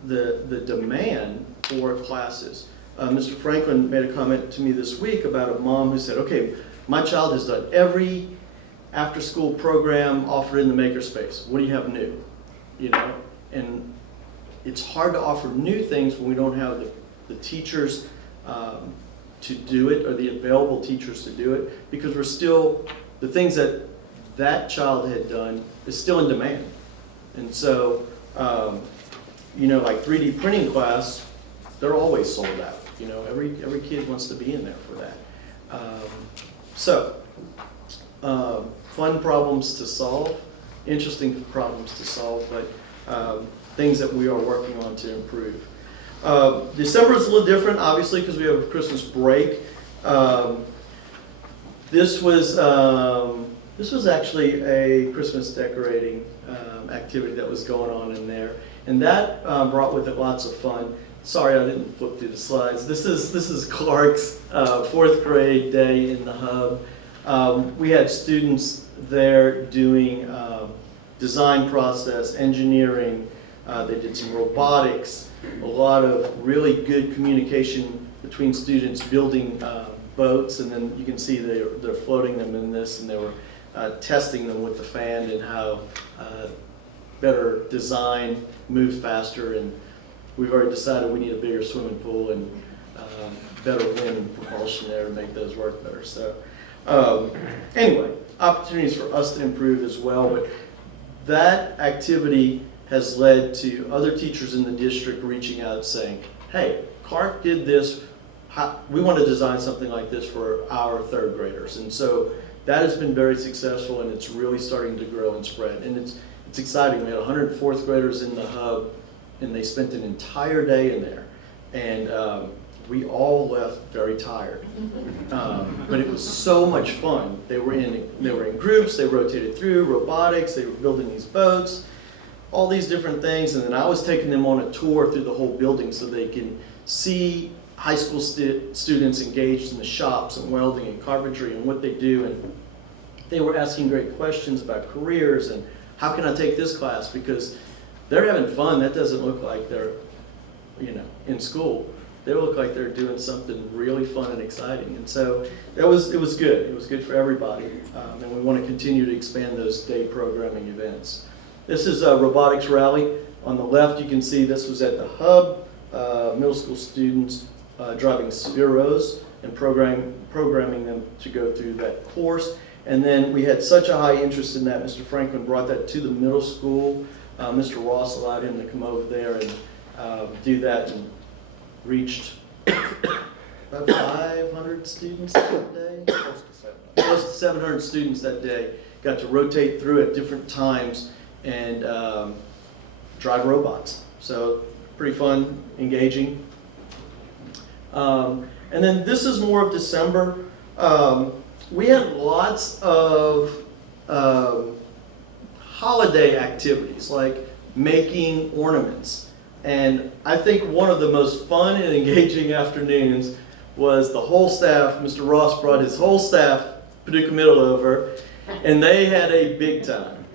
the demand for classes. Mr. Franklin made a comment to me this week about a mom who said, okay, my child has done every after-school program offered in the makerspace. What do you have new? And it's hard to offer new things when we don't have the teachers to do it, or the available teachers to do it, because the things that child had done is still in demand. And so, like 3D printing class, they're always sold out. Every kid wants to be in there for that. Fun problems to solve, interesting problems to solve, but things that we are working on to improve. December is a little different, obviously, because we have a Christmas break. This was actually a Christmas decorating activity that was going on in there, and that brought with it lots of fun. Sorry, I didn't flip through the slides. This is Clark's 4th grade day in the hub. We had students there doing design process, engineering. They did some robotics, a lot of really good communication between students building boats, and then you can see they're floating them in this, and they were testing them with the fan and how better design, moves faster, and we've already decided we need a bigger swimming pool and better wind and propulsion there to make those work better. So anyway, opportunities for us to improve as well, but that activity has led to other teachers in the district reaching out saying, hey, Clark did this, we want to design something like this for our third graders. And so that has been very successful, and it's really starting to grow and spread. And it's exciting. We had 104th graders in the hub, and they spent an entire day in there. And we all left very tired. But it was so much fun. They were in groups, they rotated through, robotics, they were building these boats, all these different things. And then I was taking them on a tour through the whole building so they can see high school students engaged in the shops and welding and carpentry and what they do. And they were asking great questions about careers and how can I take this class, because they're having fun. That doesn't look like they're, in school. They look like they're doing something really fun and exciting. And so it was good. It was good for everybody. And we want to continue to expand those day programming events. This is a robotics rally. On the left, you can see this was at the hub. Middle school students driving Spheros and programming them to go through that course. And then we had such a high interest in that, Mr. Franklin brought that to the middle school. Mr. Ross allowed him to come over there and do that, and reached about 500 students that day. Close to 700 students that day. Got to rotate through at different times and drive robots. So pretty fun, engaging. And then this is more of December. We had lots of holiday activities like making ornaments. And I think one of the most fun and engaging afternoons was the whole staff, Mr. Ross brought his whole staff, Paducah Middle over, and they had a big time.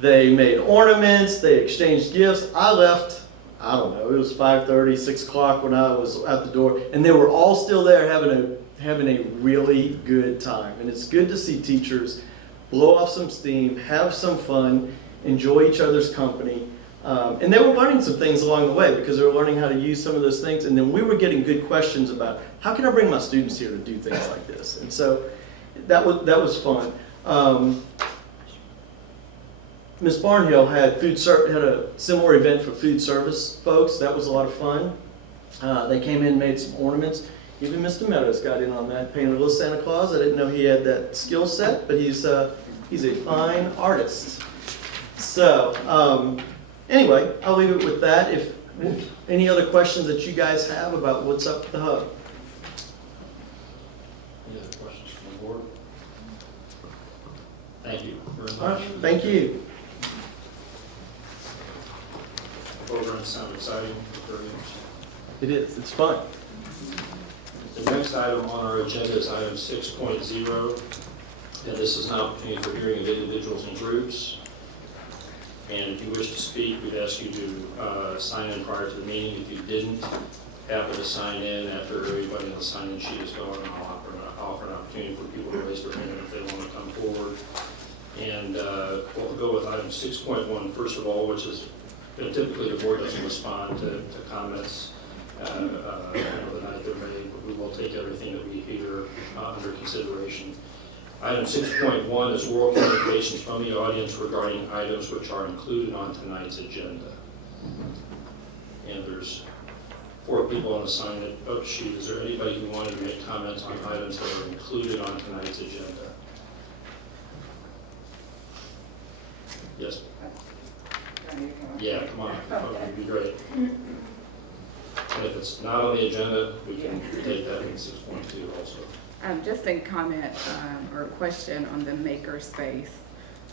They made ornaments, they exchanged gifts. I left, I don't know, it was 5:30, 6 o'clock when I was at the door, and they were all still there having a really good time. And it's good to see teachers blow off some steam, have some fun, enjoy each other's company. And they were learning some things along the way because they were learning how to use some of those things. And then we were getting good questions about how can I bring my students here to do things like this? And so that was fun. Ms. Barnhill had a similar event for food service folks. That was a lot of fun. They came in and made some ornaments. Even Mr. Meadows got in on that, painted a little Santa Claus. I didn't know he had that skill set, but he's a fine artist. So anyway, I'll leave it with that. If any other questions that you guys have about what's up at the hub. Any other questions from the board? Thank you very much. All right, thank you. Programs sound exciting, very interesting. It is. It's fun. The next item on our agenda is item 6.0, and this is an opportunity for hearing of individuals and groups. And if you wish to speak, we'd ask you to sign in prior to the meeting. If you didn't happen to sign in after everybody on the sign-in sheet is gone, I'll offer an opportunity for people to raise their hand if they want to come forward. And we'll go with item 6.1 first of all, which is typically the board doesn't respond to comments the night they're made, but we will take everything that we hear under consideration. Item 6.1 is oral communications from the audience regarding items which are included on tonight's agenda. And there's 4 people on the sign-up sheet. Is there anybody who wanted to make comments on items that are included on tonight's agenda? Yes. Yeah, come on. That would be great. And if it's not on the agenda, we can take that in 6.2 also. Just a comment or a question on the makerspace.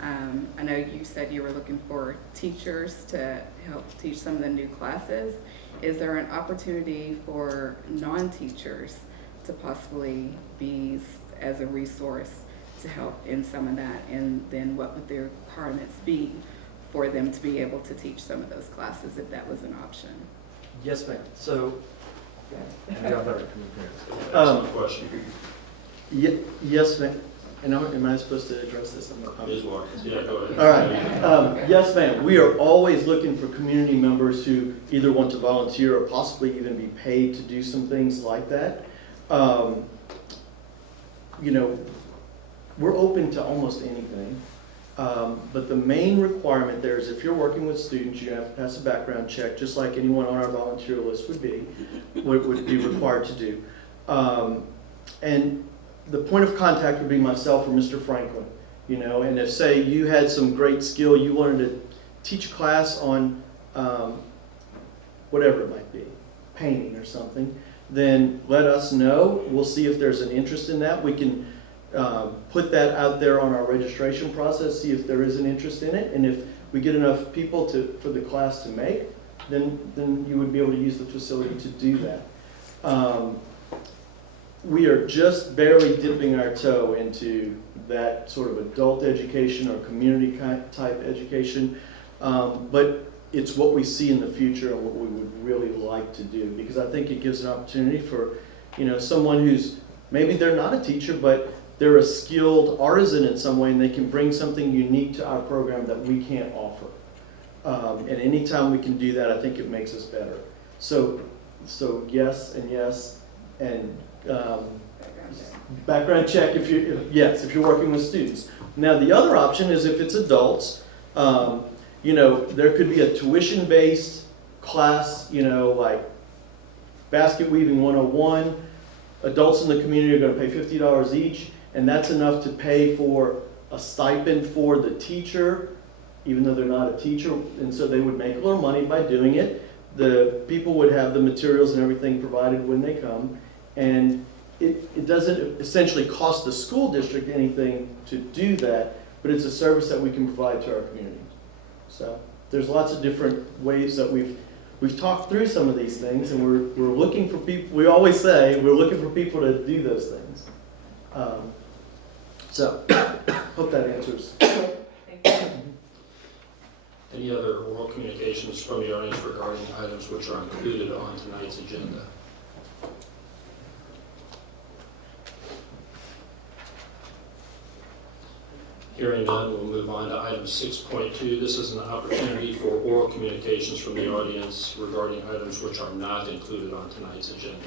I know you said you were looking for teachers to help teach some of the new classes. Is there an opportunity for non-teachers to possibly be as a resource to help in some of that? And then what would their requirements be for them to be able to teach some of those classes if that was an option? Yes, ma'am. So, Excellent question. yes, ma'am. And am I supposed to address this? Ms. Watkins, yeah, go ahead. All right. Yes, ma'am. We are always looking for community members who either want to volunteer or possibly even be paid to do some things like that. You know, we're open to almost anything. But the main requirement there is if you're working with students, you have to pass a background check, just like anyone on our volunteer list would be required to do. And the point of contact would be myself or Mr. Franklin, you know, and if, say, you had some great skill, you wanted to teach a class on whatever it might be, painting or something, then let us know. We'll see if there's an interest in that. We can put that out there on our registration process, see if there is an interest in it, and if we get enough people for the class to make, then you would be able to use the facility to do that. We are just barely dipping our toe into that sort of adult education or community type education, but it's what we see in the future and what we would really like to do, because I think it gives an opportunity for, you know, someone who's, maybe they're not a teacher, but they're a skilled artisan in some way, and they can bring something unique to our program that we can't offer. And anytime we can do that, I think it makes us better. So yes and yes, and background check if you're working with students. Now the other option is if it's adults, you know, there could be a tuition-based class, you know, like basket weaving 101. Adults in the community are going to pay $50 each, and that's enough to pay for a stipend for the teacher, even though they're not a teacher, and so they would make a little money by doing it. The people would have the materials and everything provided when they come, and it doesn't essentially cost the school district anything to do that, but it's a service that we can provide to our community. So there's lots of different ways that we've talked through some of these things, and we're looking for people. We always say we're looking for people to do those things. So hope that answers. Any other oral communications from the audience regarding items which are included on tonight's agenda? Hearing none, we'll move on to item 6.2. This is an opportunity for oral communications from the audience regarding items which are not included on tonight's agenda.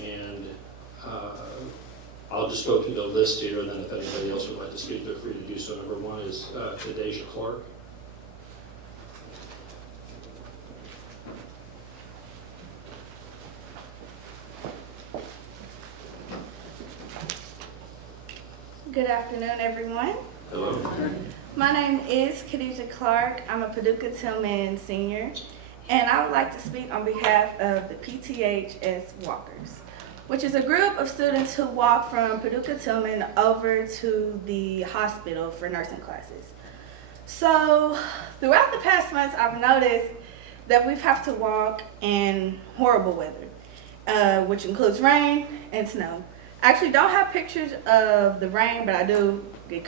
And I'll just go through the list here, and then if anybody else would like to speak, they're free to do so. Number one is Deja Clark. Good afternoon, everyone. Hello. My name is Khadijah Clark. I'm a Paducah Tillman senior, and I would like to speak on behalf of the PTHS Walkers, which is a group of students who walk from Paducah Tillman over to the hospital for nursing classes. So throughout the past months, I've noticed that we've had to walk in horrible weather, which includes rain and snow. I actually don't have pictures of the rain, but I do get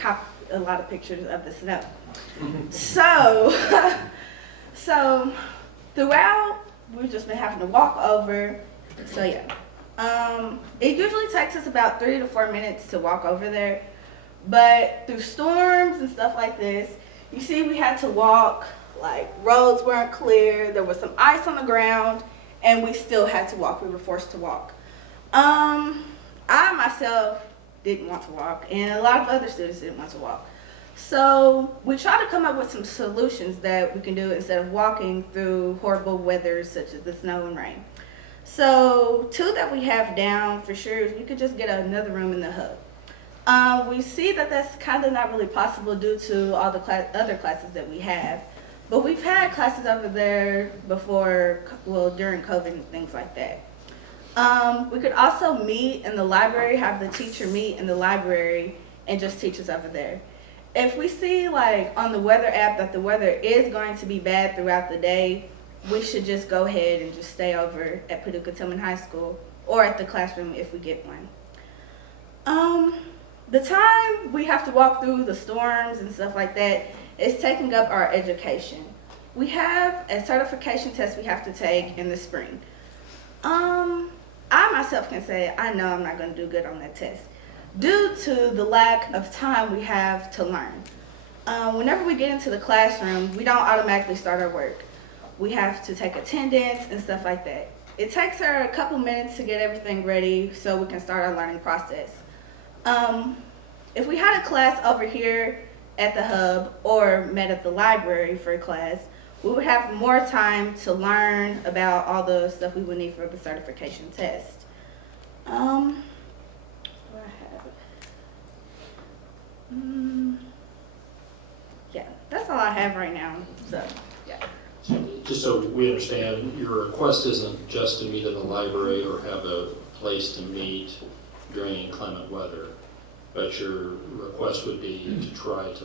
a lot of pictures of the snow. So throughout, we've just been having to walk over. So yeah, it usually takes us about 3 to 4 minutes to walk over there. But through storms and stuff like this, you see we had to walk, like roads weren't clear, there was some ice on the ground, and we still had to walk. We were forced to walk. I myself didn't want to walk, and a lot of other students didn't want to walk. So we tried to come up with some solutions that we can do instead of walking through horrible weather such as the snow and rain. So 2 that we have down for sure is we could just get another room in the hub. We see that that's kind of not really possible due to all the other classes that we have, but we've had classes over there before, well, during COVID and things like that. We could also meet in the library, have the teacher meet in the library and just teach us over there. If we see like on the weather app that the weather is going to be bad throughout the day, we should just go ahead and just stay over at Paducah Tillman High School or at the classroom if we get one. The time we have to walk through the storms and stuff like that is taking up our education. We have a certification test we have to take in the spring. I myself can say I know I'm not going to do good on that test due to the lack of time we have to learn. Whenever we get into the classroom, we don't automatically start our work. We have to take attendance and stuff like that. It takes her a couple minutes to get everything ready so we can start our learning process. If we had a class over here at the hub or met at the library for a class, we would have more time to learn about all the stuff we would need for the certification test. What do I have? Yeah, that's all I have right now. So, yeah. Just so we understand, your request isn't just to meet in the library or have a place to meet during inclement weather, but your request would be to try to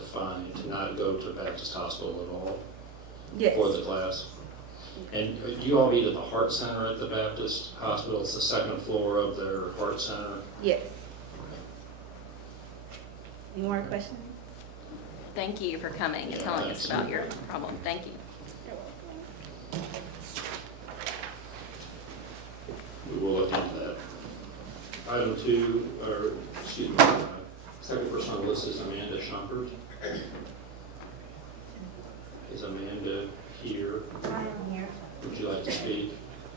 not go to Baptist Hospital at all Yes. for the class. And do you all meet at the Heart Center at the Baptist Hospital? It's the second floor of their Heart Center. Yes. Any more questions? Thank you for coming and telling us about your problem. Thank you. We will look into that. Item 2, or excuse me, second person on the list is Amanda Shumpert. Is Amanda here? I am here. Would you like to speak?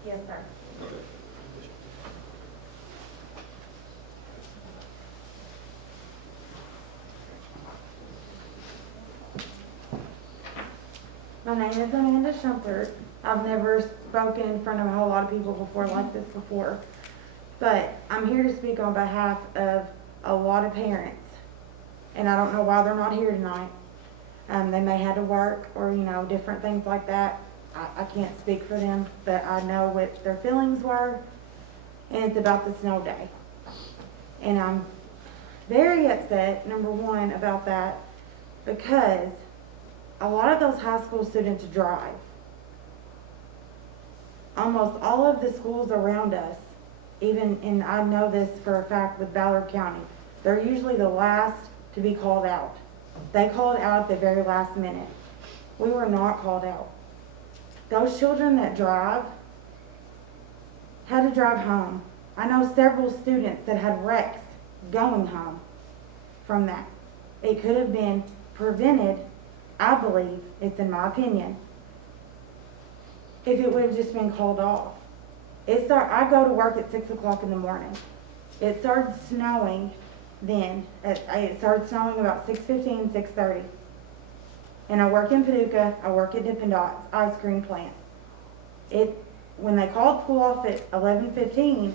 Yes, sir. Okay. My name is Amanda Shumpert. I've never spoken in front of a whole lot of people before like this before. But I'm here to speak on behalf of a lot of parents. And I don't know why they're not here tonight. They may have to work or, different things like that. I can't speak for them, but I know what their feelings were. And it's about the snow day. And I'm very upset, number one, about that because a lot of those high school students drive. Almost all of the schools around us, and I know this for a fact with Ballard County, they're usually the last to be called out. They called out at the very last minute. We were not called out. Those children that drive had to drive home. I know several students that had wrecks going home from that. It could have been prevented, I believe, it's in my opinion, if it would have just been called off. I go to work at 6 o'clock in the morning. It started snowing then. It started snowing about 6:15, 6:30. And I work in Paducah. I work at Dippin' Dots ice cream plant. When they called school off at 11:15,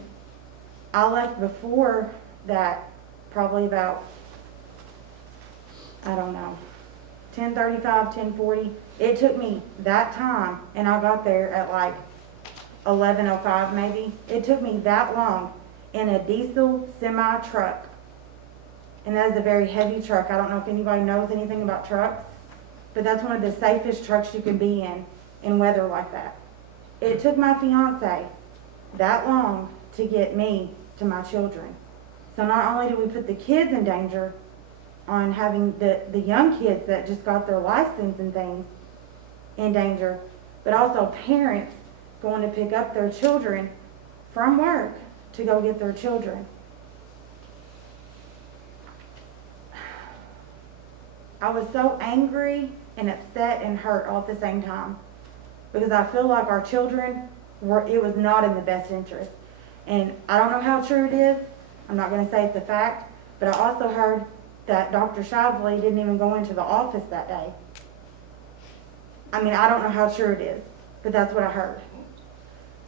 I left before that, probably about, 10:35, 10:40. It took me that time, and I got there at like 11:05 maybe. It took me that long in a diesel semi truck. And that is a very heavy truck. I don't know if anybody knows anything about trucks, but that's one of the safest trucks you can be in weather like that. It took my fiance that long to get me to my children. So not only do we put the kids in danger on having the young kids that just got their license and things in danger, but also parents going to pick up their children from work to go get their children. I was so angry and upset and hurt all at the same time because I feel like our children it was not in the best interest. And I don't know how true it is. I'm not going to say it's a fact, but I also heard that Dr. Shively didn't even go into the office that day. I mean, I don't know how true it is, but that's what I heard.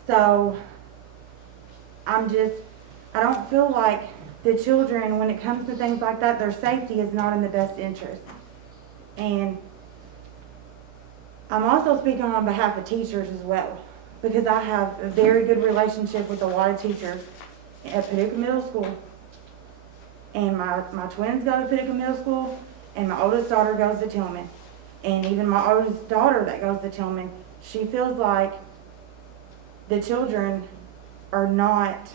So I don't feel like the children, when it comes to things like that, their safety is not in the best interest. And I'm also speaking on behalf of teachers as well, because I have a very good relationship with a lot of teachers at Paducah Middle School. And my twins go to Paducah Middle School, and my oldest daughter goes to Tillman. And even my oldest daughter that goes to Tillman, she feels like the children are not,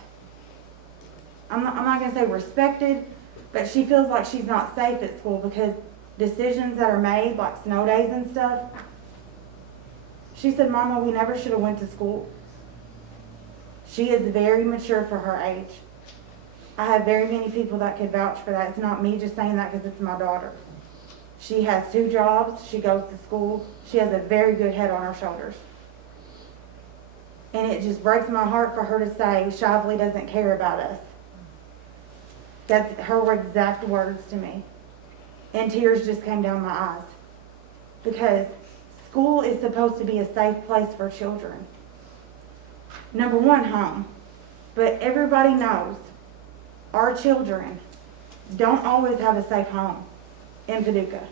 I'm not going to say respected, but she feels like she's not safe at school because decisions that are made, like snow days and stuff, she said, "Mama, we never should have went to school." She is very mature for her age. I have very many people that could vouch for that. It's not me just saying that because it's my daughter. She has 2 jobs, she goes to school, she has a very good head on her shoulders. And it just breaks my heart for her to say Shively doesn't care about us. That's her exact words to me. And tears just came down my eyes. Because school is supposed to be a safe place for children. Number 1, home. But everybody knows our children don't always have a safe home in Paducah.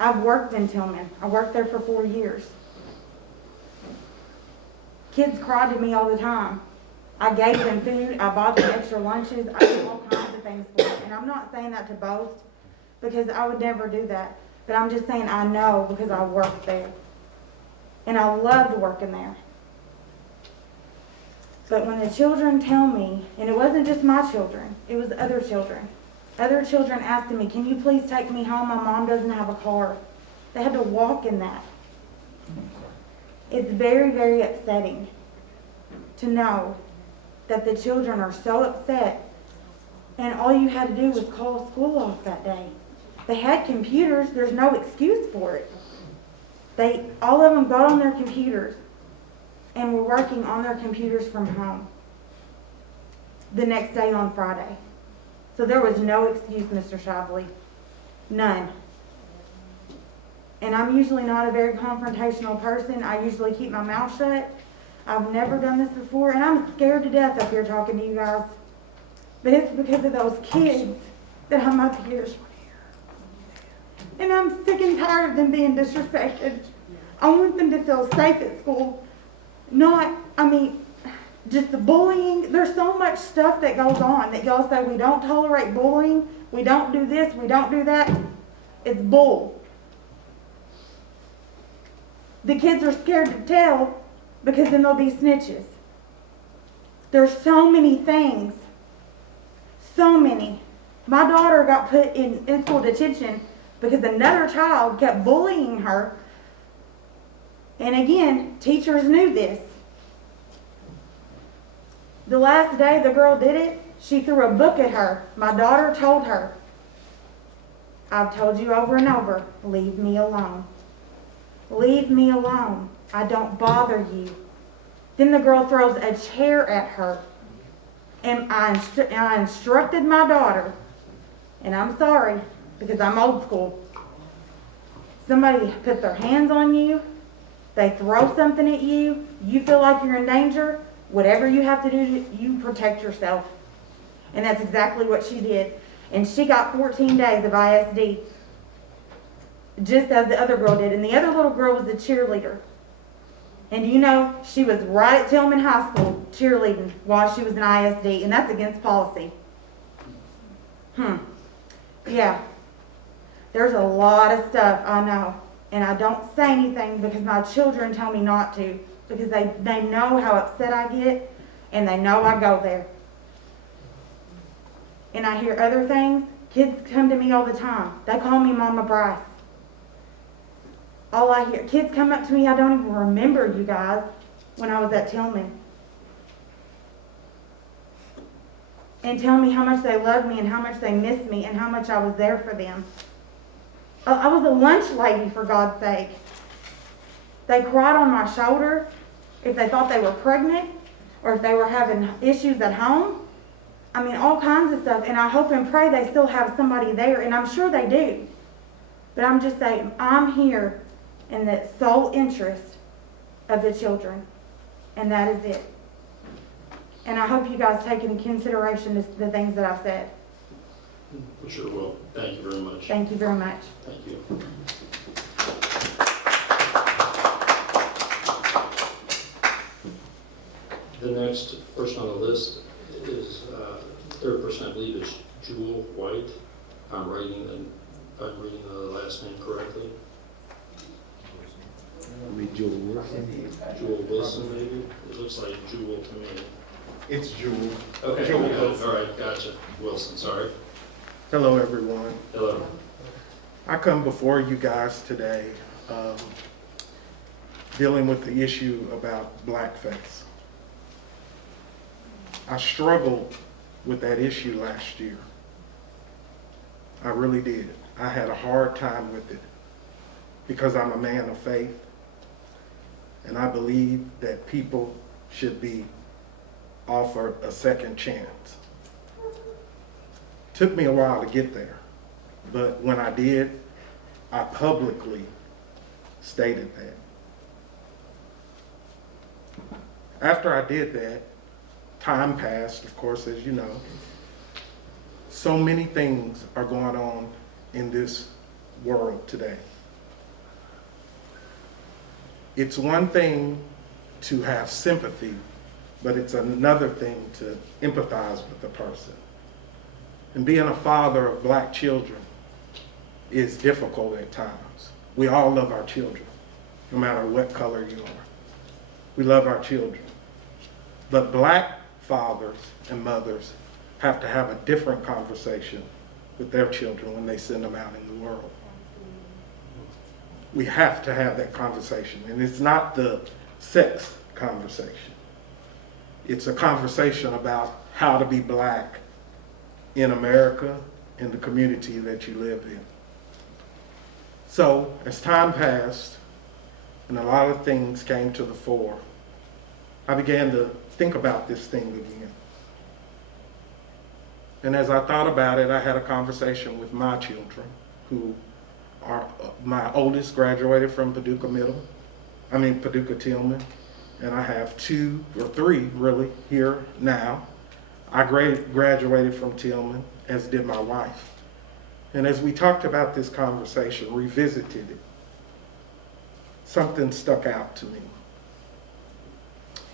I've worked in Tillman. I worked there for 4 years. Kids cried to me all the time. I gave them food, I bought them extra lunches, I did all kinds of things for them. And I'm not saying that to boast, because I would never do that. But I'm just saying I know because I worked there. And I loved working there. But when the children tell me, and it wasn't just my children, it was other children. Other children asking me, can you please take me home? My mom doesn't have a car. They had to walk in that. It's very, very upsetting to know that the children are so upset and all you had to do was call school off that day. They had computers, there's no excuse for it. All of them got on their computers and were working on their computers from home the next day on Friday. So there was no excuse, Mr. Shively. None. And I'm usually not a very confrontational person. I usually keep my mouth shut. I've never done this before, and I'm scared to death up here talking to you guys. But it's because of those kids that I'm up here. And I'm sick and tired of them being disrespected. I want them to feel safe at school. Just the bullying. There's so much stuff that goes on that y'all say we don't tolerate bullying, we don't do this, we don't do that. It's bull. The kids are scared to tell because then they'll be snitches. There's so many things. So many. My daughter got put in school detention because another child kept bullying her. And again, teachers knew this. The last day the girl did it, she threw a book at her. My daughter told her, I've told you over and over, leave me alone. Leave me alone. I don't bother you. Then the girl throws a chair at her. And I instructed my daughter, and I'm sorry, because I'm old school. Somebody put their hands on you, they throw something at you, you feel like you're in danger, whatever you have to do, you protect yourself. And that's exactly what she did. And she got 14 days of ISD, just as the other girl did. And the other little girl was a cheerleader. And you know, she was right at Tillman High School cheerleading while she was in ISD, and that's against policy. Yeah. There's a lot of stuff I know, and I don't say anything because my children tell me not to, because they know how upset I get, and they know I go there. And I hear other things. Kids come to me all the time. They call me Mama Bryce. All I hear, kids come up to me, I don't even remember you guys when I was at Tillman. And tell me how much they love me and how much they miss me and how much I was there for them. I was a lunch lady, for God's sake. They cried on my shoulder if they thought they were pregnant or if they were having issues at home. All kinds of stuff. And I hope and pray they still have somebody there, and I'm sure they do. But I'm just saying, I'm here in the sole interest of the children, and that is it. And I hope you guys take into consideration the things that I've said. We sure will. Thank you very much. Thank you very much. Thank you. The next person on the list is, third person I believe is Jewel White. If I'm reading the last name correctly. Jewel Wilson. Jewel Wilson, maybe? It looks like Jewel to me. It's Jewel. Okay, Jewel good. Wilson. All right, gotcha. Wilson, sorry. Hello, everyone. Hello. I come before you guys today dealing with the issue about blackface. I struggled with that issue last year. I really did. I had a hard time with it because I'm a man of faith, and I believe that people should be offered a second chance. Took me a while to get there, but when I did, I publicly stated that. After I did that, time passed, of course, as you know. So many things are going on in this world today. It's one thing to have sympathy, but it's another thing to empathize with the person. And being a father of black children is difficult at times. We all love our children, no matter what color you are. We love our children. But black fathers and mothers have to have a different conversation with their children when they send them out in the world. We have to have that conversation, and it's not the sex conversation. It's a conversation about how to be black in America, in the community that you live in. So as time passed and a lot of things came to the fore, I began to think about this thing again. And as I thought about it, I had a conversation with my children, who are, my oldest graduated from Paducah Tillman, and I have 2 or 3 really here now. I graduated from Tillman, as did my wife. And as we talked about this conversation, revisited it, something stuck out to me.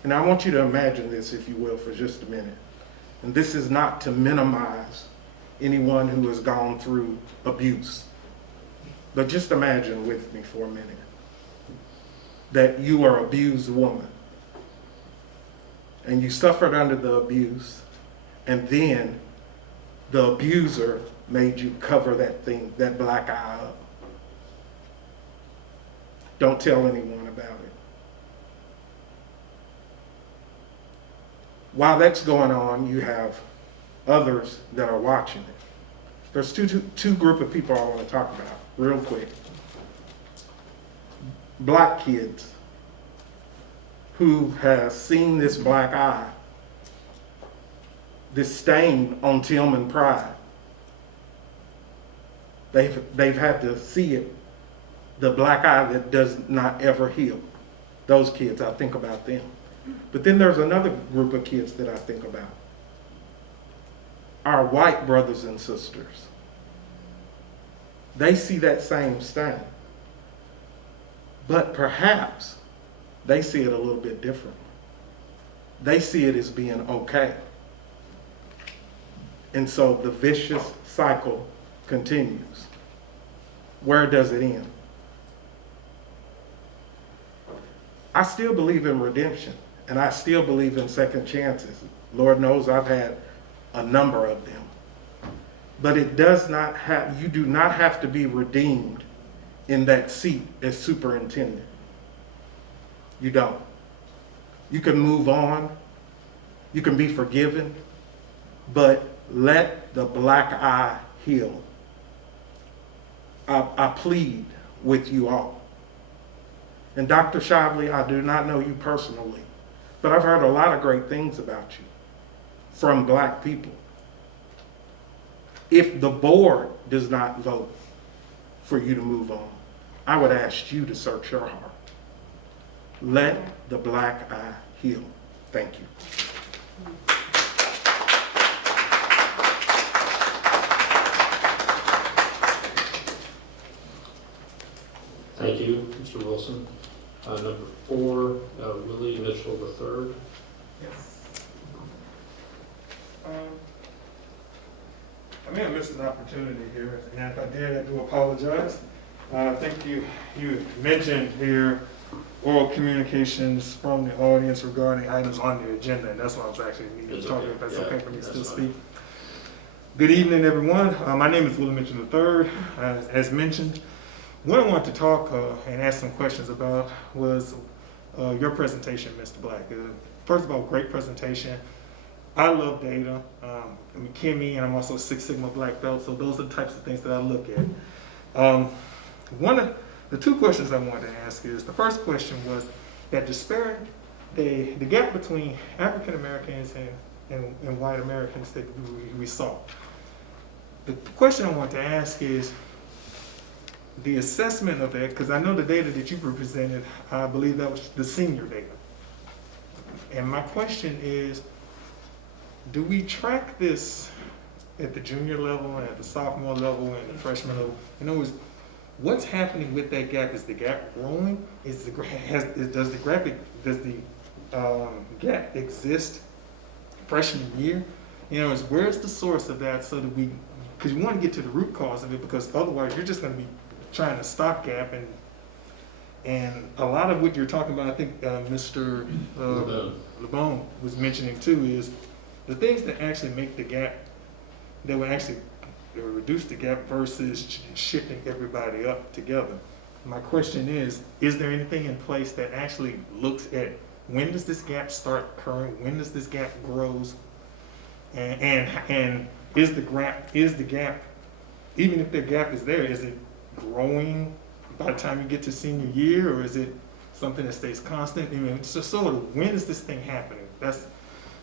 And I want you to imagine this, if you will, for just a minute. And this is not to minimize anyone who has gone through abuse. But just imagine with me for a minute that you are an abused woman. And you suffered under the abuse, and then the abuser made you cover that thing, that black eye up. Don't tell anyone about it. While that's going on, you have others that are watching it. There's two group of people I want to talk about real quick. Black kids who have seen this black eye, this stain on Tillman pride. They've had to see it, the black eye that does not ever heal. Those kids, I think about them. But then there's another group of kids that I think about. Our white brothers and sisters. They see that same stain. But perhaps they see it a little bit different. They see it as being okay. And so the vicious cycle continues. Where does it end? I still believe in redemption, and I still believe in second chances. Lord knows I've had a number of them. But it does not have, you do not have to be redeemed in that seat as superintendent. You don't. You can move on. You can be forgiven, but let the black eye heal. I plead with you all. And Dr. Shively, I do not know you personally, but I've heard a lot of great things about you from black people. If the board does not vote for you to move on, I would ask you to search your heart. Let the black eye heal. Thank you. Thank you, Mr. Wilson. Number 4, Willie Mitchell III. Yes. I may have missed an opportunity here, and if I did, I do apologize. I think you mentioned here oral communications from the audience regarding items on the agenda, and that's what I was actually needing to talk about. If that's okay for me to still speak. Good evening, everyone. My name is Willie Mitchell III. As mentioned, what I wanted to talk and ask some questions about was your presentation, Mr. Black. First of all, great presentation. I love data. I'm a Kimmy, and I'm also a Six Sigma black belt, so those are the types of things that I look at. One of the two questions I wanted to ask is, the first question was that disparity, the gap between African Americans and white Americans that we saw. The question I want to ask is the assessment of that, because I know the data that you presented, I believe that was the senior data. And my question is, do we track this at the junior level and at the sophomore level and the freshman level? In other words, what's happening with that gap? Is the gap growing? Does the gap exist freshman year? You know, where's the source of that, so that because you want to get to the root cause of it, because otherwise you're just going to be trying to stop gap, and a lot of what you're talking about, I think Mr. LeBon was mentioning too, is the things that actually make the gap, that will actually reduce the gap versus shifting everybody up together. My question is there anything in place that actually looks at when does this gap start occurring, when does this gap grows, and is the gap, even if the gap is there, is it growing by the time you get to senior year, or is it something that stays constant? I mean, so sort of, when is this thing happening? That's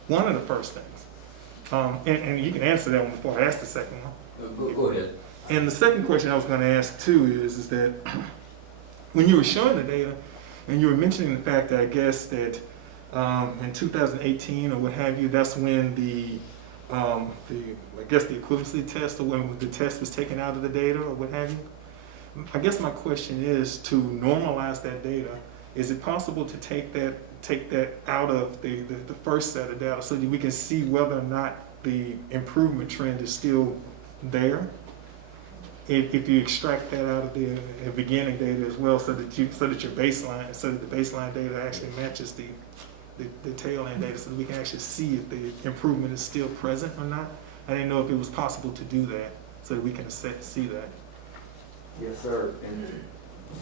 one of the first things. And you can answer that one before I ask the second one. Go ahead. And the second question I was going to ask too is that when you were showing the data, and you were mentioning the fact that I guess that in 2018 or what have you, that's when I guess the equivalency test, or when the test was taken out of the data or what have you. I guess my question is, to normalize that data, is it possible to take that out of the first set of data so that we can see whether or not the improvement trend is still there? If you extract that out of the beginning data as well, so that the baseline data actually matches the tail end data, so that we can actually see if the improvement is still present or not. I didn't know if it was possible to do that, so that we can see that. Yes, sir. And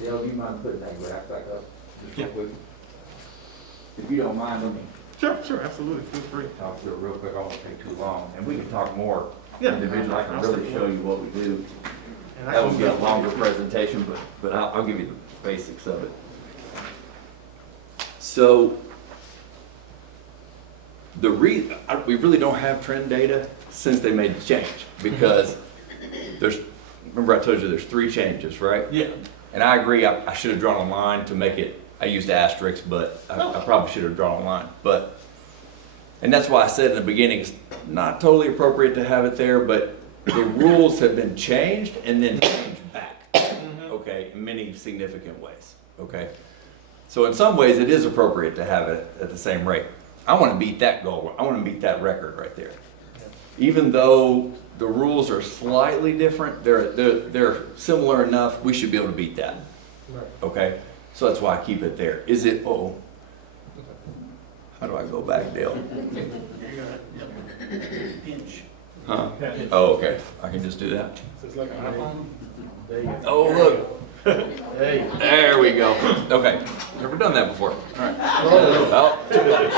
Dale, do you mind putting that graph back up? Just real quick? If you don't mind, let me Sure, absolutely, feel free. talk to it real quick. I won't take too long. And we can talk more Yeah, individually. I can really show you what we do. And I That can would be a get- longer presentation, but I'll give you the basics of it. So we really don't have trend data since they made the change, because remember I told you there's 3 changes, right? Yeah. And I agree, I should have drawn a line to make it, I used asterisks, but I probably should have drawn a line. And that's why I said in the beginning, it's not totally appropriate to have it there, but the rules have been changed and then changed back, okay, in many significant ways, okay? So in some ways, it is appropriate to have it at the same rate. I want to beat that goal. I want to beat that record right there. Even though the rules are slightly different, they're similar enough, we should be able to beat that, okay? So that's why I keep it there. Is it, how do I go back, Dale? Pinch. Huh? Oh, okay. I can just do that. So it's like an iPhone? There you go. Oh, look. There you go. There we go. Okay. Never done that before. All right. Oh, too much.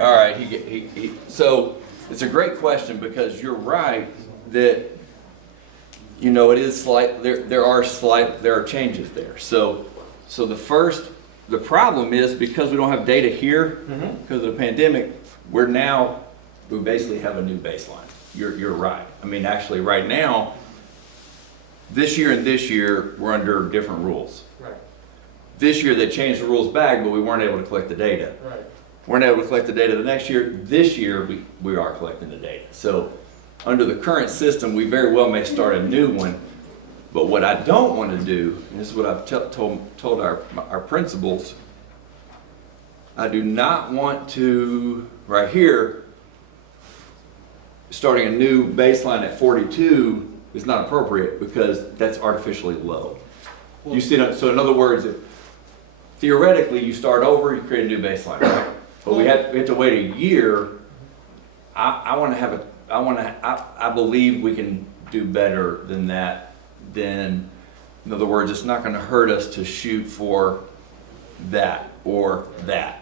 All right. So it's a great question, because you're right that, you know, it is slight. There are changes there. So the problem is, because we don't have data here because of the pandemic, we basically have a new baseline. You're right. I mean, actually, right now, this year and this year, we're under different rules. Right. This year, they changed the rules back, but we weren't able to collect the data. Right. Weren't able to collect the data the next year. This year, we are collecting the data. So under the current system, we very well may start a new one. But what I don't want to do, and this is what I've told our principals, I do not want to, right here, starting a new baseline at 42 is not appropriate, because that's artificially low. You see that? So in other words, theoretically, you start over, you create a new baseline, right? But we have to wait a year. I believe we can do better than that. In other words, it's not going to hurt us to shoot for that or that.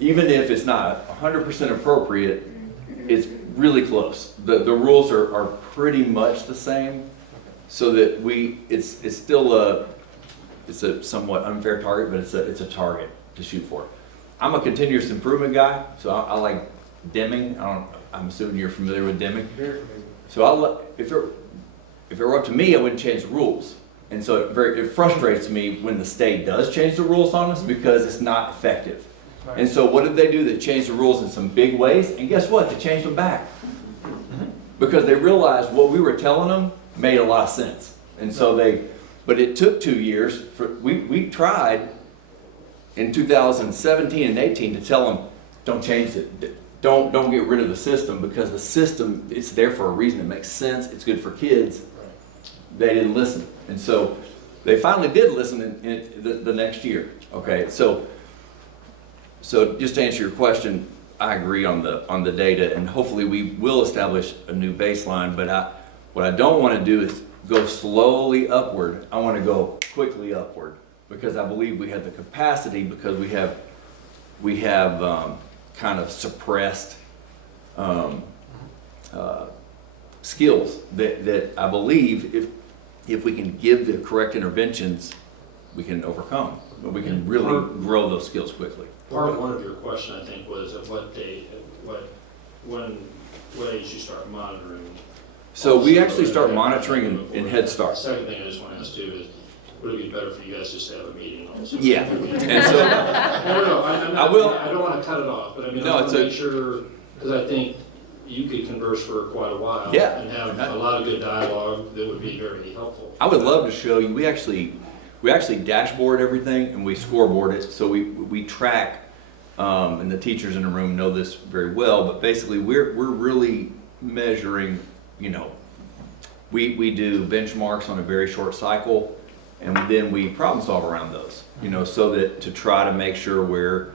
even if it's not 100% appropriate, it's really close. The rules are pretty much the same, so that it's still it's a somewhat unfair target, but it's a target to shoot for. I'm a continuous improvement guy, so I like Deming. I'm assuming you're familiar with Deming. So if it were up to me, I wouldn't change the rules. And so it frustrates me when the state does change the rules on us because it's not effective. And so what did they do? They changed the rules in some big ways, and guess what? They changed them back. Because they realized what we were telling them made a lot of sense. And so but it took 2 years. We tried in 2017 and 18 to tell them, don't change it. Don't get rid of the system, because the system, it's there for a reason. It makes sense. It's good for kids. They didn't listen. And so they finally did listen in the next year. Okay, so just to answer your question, I agree on the data, and hopefully we will establish a new baseline, but what I don't want to do is go slowly upward. I want to go quickly upward, because I believe we have the capacity, because we have kind of suppressed skills that I believe if we can give the correct interventions, we can overcome. But we can really grow those skills quickly. Part of one of your question, I think, was at what age you start monitoring. So we actually start monitoring in Head Start. The second thing I just want to ask too is, would it be better for you guys just to have a meeting also? Yeah. And so I don't want to cut it off, but I mean, No, I want to make sure, because I think you could converse for quite a while. Yeah. And have a lot of good dialogue that would be very helpful. I would love to show you. We actually dashboard everything and we scoreboard it. So we track, and the teachers in the room know this very well. But basically, we're really measuring. We do benchmarks on a very short cycle, and then we problem solve around those. So that to try to make sure we're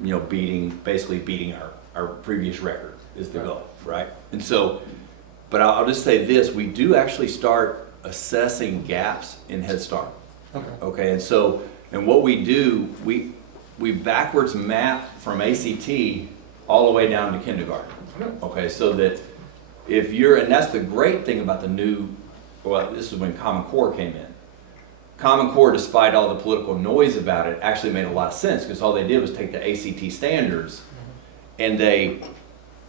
basically beating our previous record is the goal, right? And so, but I'll just say this: we do actually start assessing gaps in Head Start. Okay, and what we do, we backwards map from ACT all the way down to kindergarten. Okay, so that and that's the great thing about this is when Common Core came in. Common Core, despite all the political noise about it, actually made a lot of sense, because all they did was take the ACT standards and they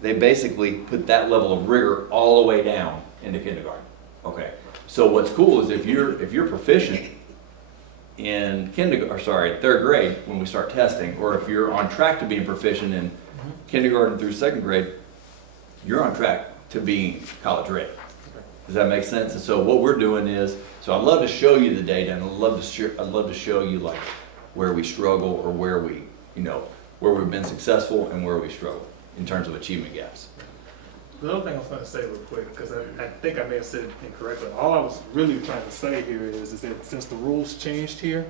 basically put that level of rigor all the way down into kindergarten. Okay, so what's cool is if you're proficient in third grade when we start testing, or if you're on track to being proficient in kindergarten through second grade, you're on track to being college ready. Does that make sense? And so what we're doing is, I'd love to show you the data, and I'd love to show you like where we struggle, or where we've been successful and where we struggle in terms of achievement gaps. The other thing I was going to say real quick, because I think I may have said it incorrectly. All I was really trying to say here is that since the rules changed here,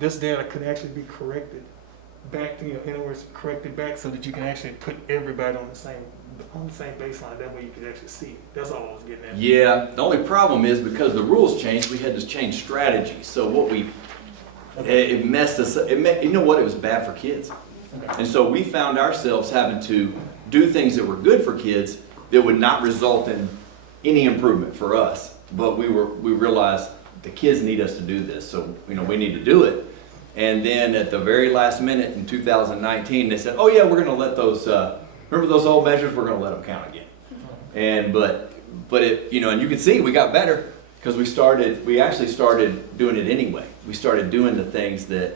this data could actually be corrected back to, in other words, corrected back so that you can actually put everybody on the same baseline. That way you can actually see it. That's all I was getting at. Yeah, the only problem is because the rules changed, we had to change strategy. So it messed us up. You know what? It was bad for kids. And so we found ourselves having to do things that were good for kids that would not result in any improvement for us. But we realized the kids need us to do this, so we need to do it. And then at the very last minute in 2019, they said, "Oh yeah, we're going to let those. Remember those old measures? We're going to let them count again." And but it and you can see we got better because we actually started doing it anyway. We started doing the things that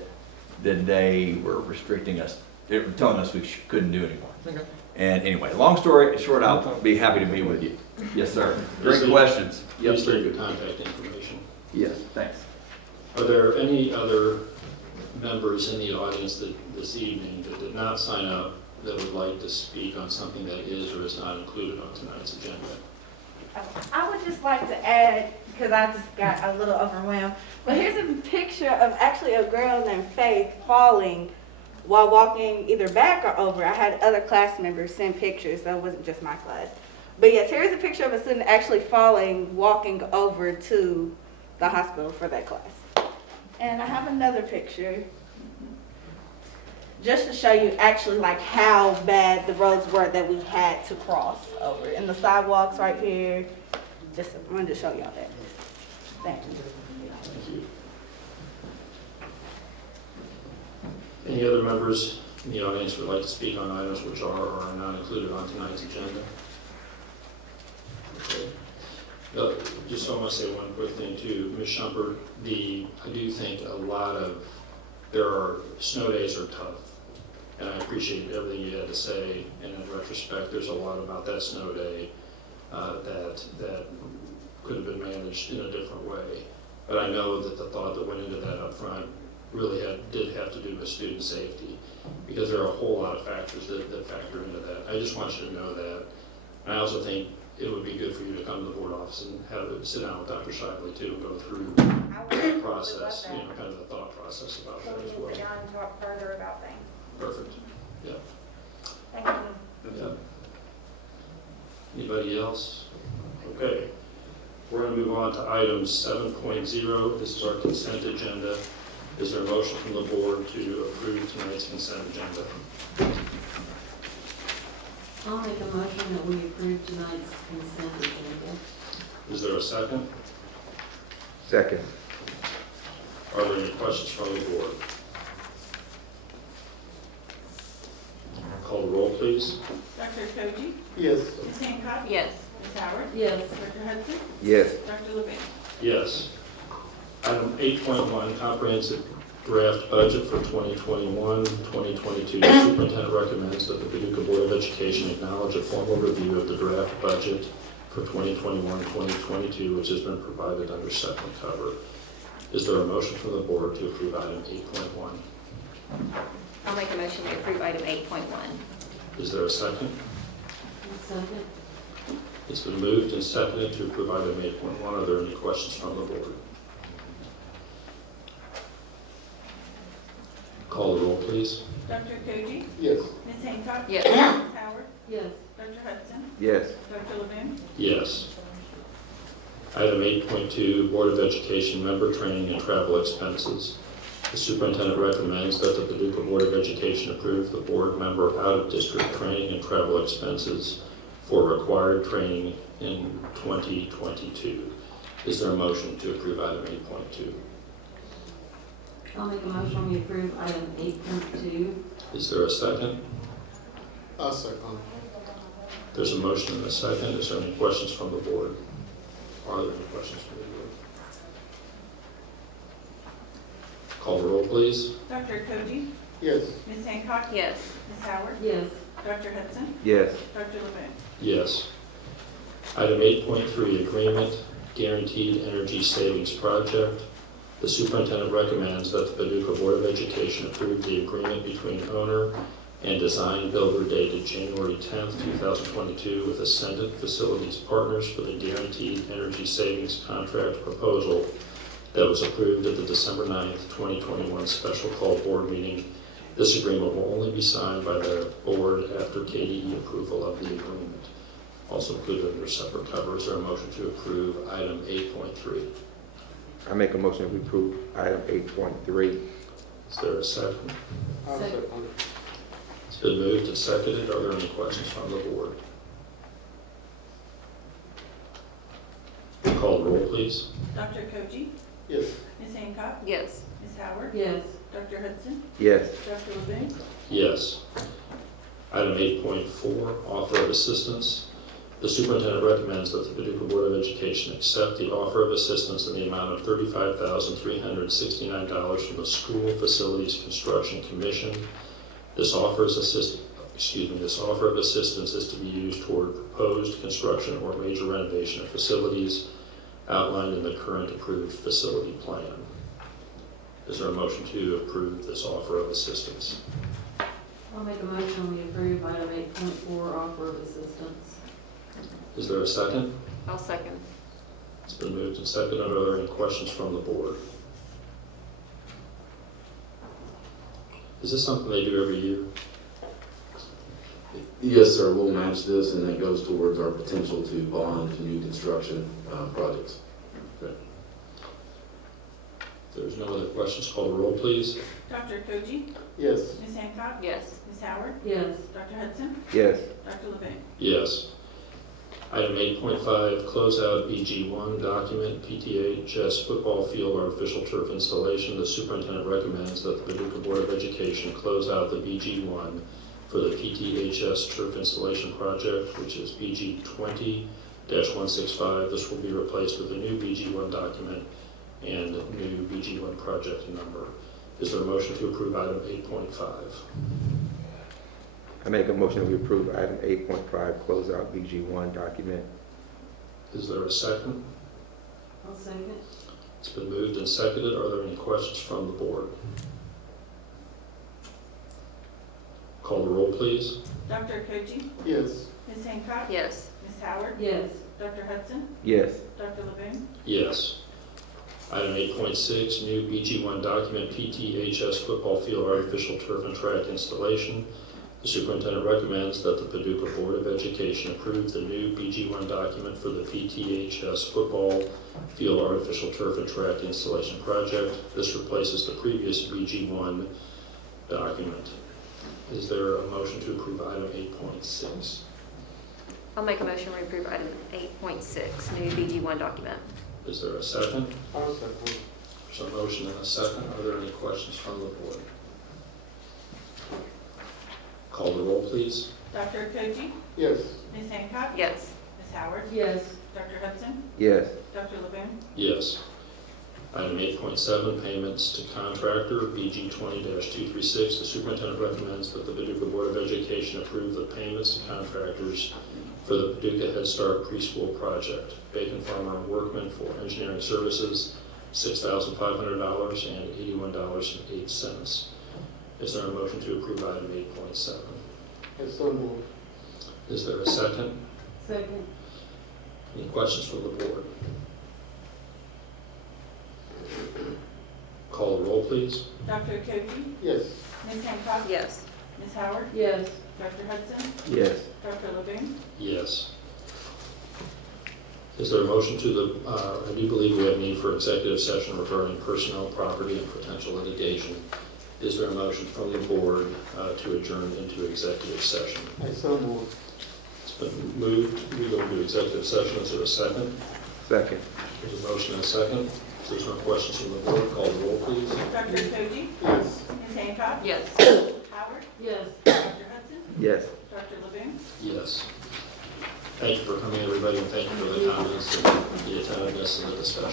they were restricting us. They were telling us we couldn't do anymore. Okay. And anyway, long story short, I'll be happy to be with you. Yes, sir. Great questions. Please leave your contact information. Yes, thanks. Are there any other members in the audience this evening that did not sign up that would like to speak on something that is or is not included on tonight's agenda? I would just like to add, because I just got a little overwhelmed, but here's a picture of actually a girl named Faith falling while walking either back or over. I had other class members send pictures, so it wasn't just my class. But yes, here's a picture of a student actually falling, walking over to the hospital for that class. And I have another picture. just to show you actually like how bad the roads were that we had to cross over. And the sidewalks right here, just I wanted to show y'all that. Thank you. Thank you. Any other members in the audience would like to speak on items which are or are not included on tonight's agenda? Okay. Just so I want to say one quick thing too, Ms. Shumpert, I do think snow days are tough. And I appreciate everything you had to say, and in retrospect, there's a lot about that snow day that could have been managed in a different way. But I know that the thought that went into that up front really did have to do with student safety, because there are a whole lot of factors that factor into that. I just want you to know that. And I also think it would be good for you to come to the board office and sit down with Dr. Shively too and go through the process, kind of the thought process about So that we as can well. sit down and talk further about things. Perfect. Yeah. Thank you. Yeah. Anybody else? Okay. We're going to move on to item 7.0. This is our consent agenda. Is there a motion from the board to approve tonight's consent agenda? I'll make a motion that we approve tonight's consent agenda. Is there a second? Second. Are there any questions from the board? Call the roll, please. Dr. Koji? Yes. Ms. Hancock? Yes. Ms. Howard? Yes. Dr. Hudson? Yes. Dr. Levine? Yes. Item 8.1, comprehensive draft budget for 2021-2022. The superintendent recommends that the Paducah Board of Education acknowledge a formal review of the draft budget for 2021-2022, which has been provided under second cover. Is there a motion from the board to approve item 8.1? I'll make a motion to approve item 8.1. Is there a second? Second. It's been moved and seconded to approve item 8.1. Are there any questions from the board? Call the roll, please. Dr. Koji? Yes. Ms. Hancock? Yes. Ms. Howard? Yes. Dr. Hudson? Yes. Dr. Levine? Yes. Item 8.2, Board of Education member training and travel expenses. The superintendent recommends that the Paducah Board of Education approve the board member out-of-district training and travel expenses for required training in 2022. Is there a motion to approve item 8.2? I'll make a motion we approve item 8.2. Is there a second? I'll second. There's a motion and a second. Is there any questions from the board? Are there any questions from the board? Call the roll, please. Dr. Koji? Yes. Ms. Hancock? Yes. Ms. Howard? Yes. Dr. Hudson? Yes. Dr. Levine? Yes. Item 8.3, Agreement Guaranteed Energy Savings Project. The superintendent recommends that the Paducah Board of Education approve the agreement between owner and design builder dated January 10th, 2022 with Ascendant Facilities Partners for the Guaranteed Energy Savings Contract proposal that was approved at the December 9th, 2021 special call board meeting. This agreement will only be signed by the board after KDE approval of the agreement. Also included under separate cover. Is there a motion to approve item 8.3? I make a motion that we approve item 8.3. Is there a second? Second. It's been moved and seconded. Are there any questions from the board? Call the roll, please. Dr. Koji? Yes. Ms. Hancock? Yes. Ms. Howard? Yes. Dr. Hudson? Yes. Dr. Levine? Yes. Item 8.4, offer of assistance. The superintendent recommends that the Paducah Board of Education accept the offer of assistance in the amount of $35,369 from the School Facilities Construction Commission. This offer of assistance is to be used toward proposed construction or major renovation of facilities outlined in the current approved facility plan. Is there a motion to approve this offer of assistance? I'll make a motion we approve item 8.4, offer of assistance. Is there a second? I'll second. It's been moved and seconded. Are there any questions from the board? Is this something they do every year? Yes, sir, we'll match this, and that goes towards our potential to bond new construction projects. Okay. If there's no other questions, call the roll, please. Dr. Koji? Yes. Ms. Hancock? Yes. Ms. Howard? Yes. Dr. Hudson? Yes. Dr. Levine? Yes. Item 8.5, closeout BG1 document, PTHS football field artificial turf installation. The superintendent recommends that the Paducah Board of Education close out the BG1 for the PTHS turf installation project, which is BG 20-165. This will be replaced with a new BG1 document and new BG1 project number. Is there a motion to approve item 8.5? I make a motion that we approve item 8.5, closeout BG1 document. Is there a second? I'll second. It's been moved and seconded. Are there any questions from the board? Call the roll, please. Dr. Koji? Yes. Ms. Hancock? Yes. Ms. Howard? Yes. Dr. Hudson? Yes. Dr. Levine? Yes. Item 8.6, new BG1 document, PTHS football field artificial turf and track installation. The superintendent recommends that the Paducah Board of Education approve the new BG1 document for the PTHS football field artificial turf and track installation project. This replaces the previous BG1 document. Is there a motion to approve item 8.6? I'll make a motion to approve item 8.6, new BG1 document. Is there a second? I'll second. There's a motion and a second. Are there any questions from the board? Call the roll, please. Dr. Koji? Yes. Ms. Hancock? Yes. Ms. Howard? Yes. Dr. Hudson? Yes. Dr. Levine? Yes. Item 8.7, payments to contractor, BG 20-236. The superintendent recommends that the Paducah Board of Education approve the payments to contractors for the Paducah Head Start preschool project. Bacon Farmer and Workman for engineering services, $6,500 and $81.08. Is there a motion to approve item 8.7? Yes, so moved. Is there a second? Second. Any questions from the board? Call the roll, please. Dr. Koji? Yes. Ms. Hancock? Yes. Ms. Howard? Yes. Dr. Hudson? Yes. Dr. Levine? Yes. Is there a motion to the, I do believe we have need for executive session regarding personnel, property, and potential litigation. Is there a motion from the board to adjourn into executive session? I so moved. It's been moved. We go into executive session. Is there a second? Second. There's a motion and a second. If there's no questions from the board, call the roll, please. Dr. Koji? Yes. Ms. Hancock? Yes. Howard? Yes. Dr. Hudson? Yes. Dr. Levine? Yes. Thank you for coming, everybody, and thank you for the comments and the attentiveness and the discussion.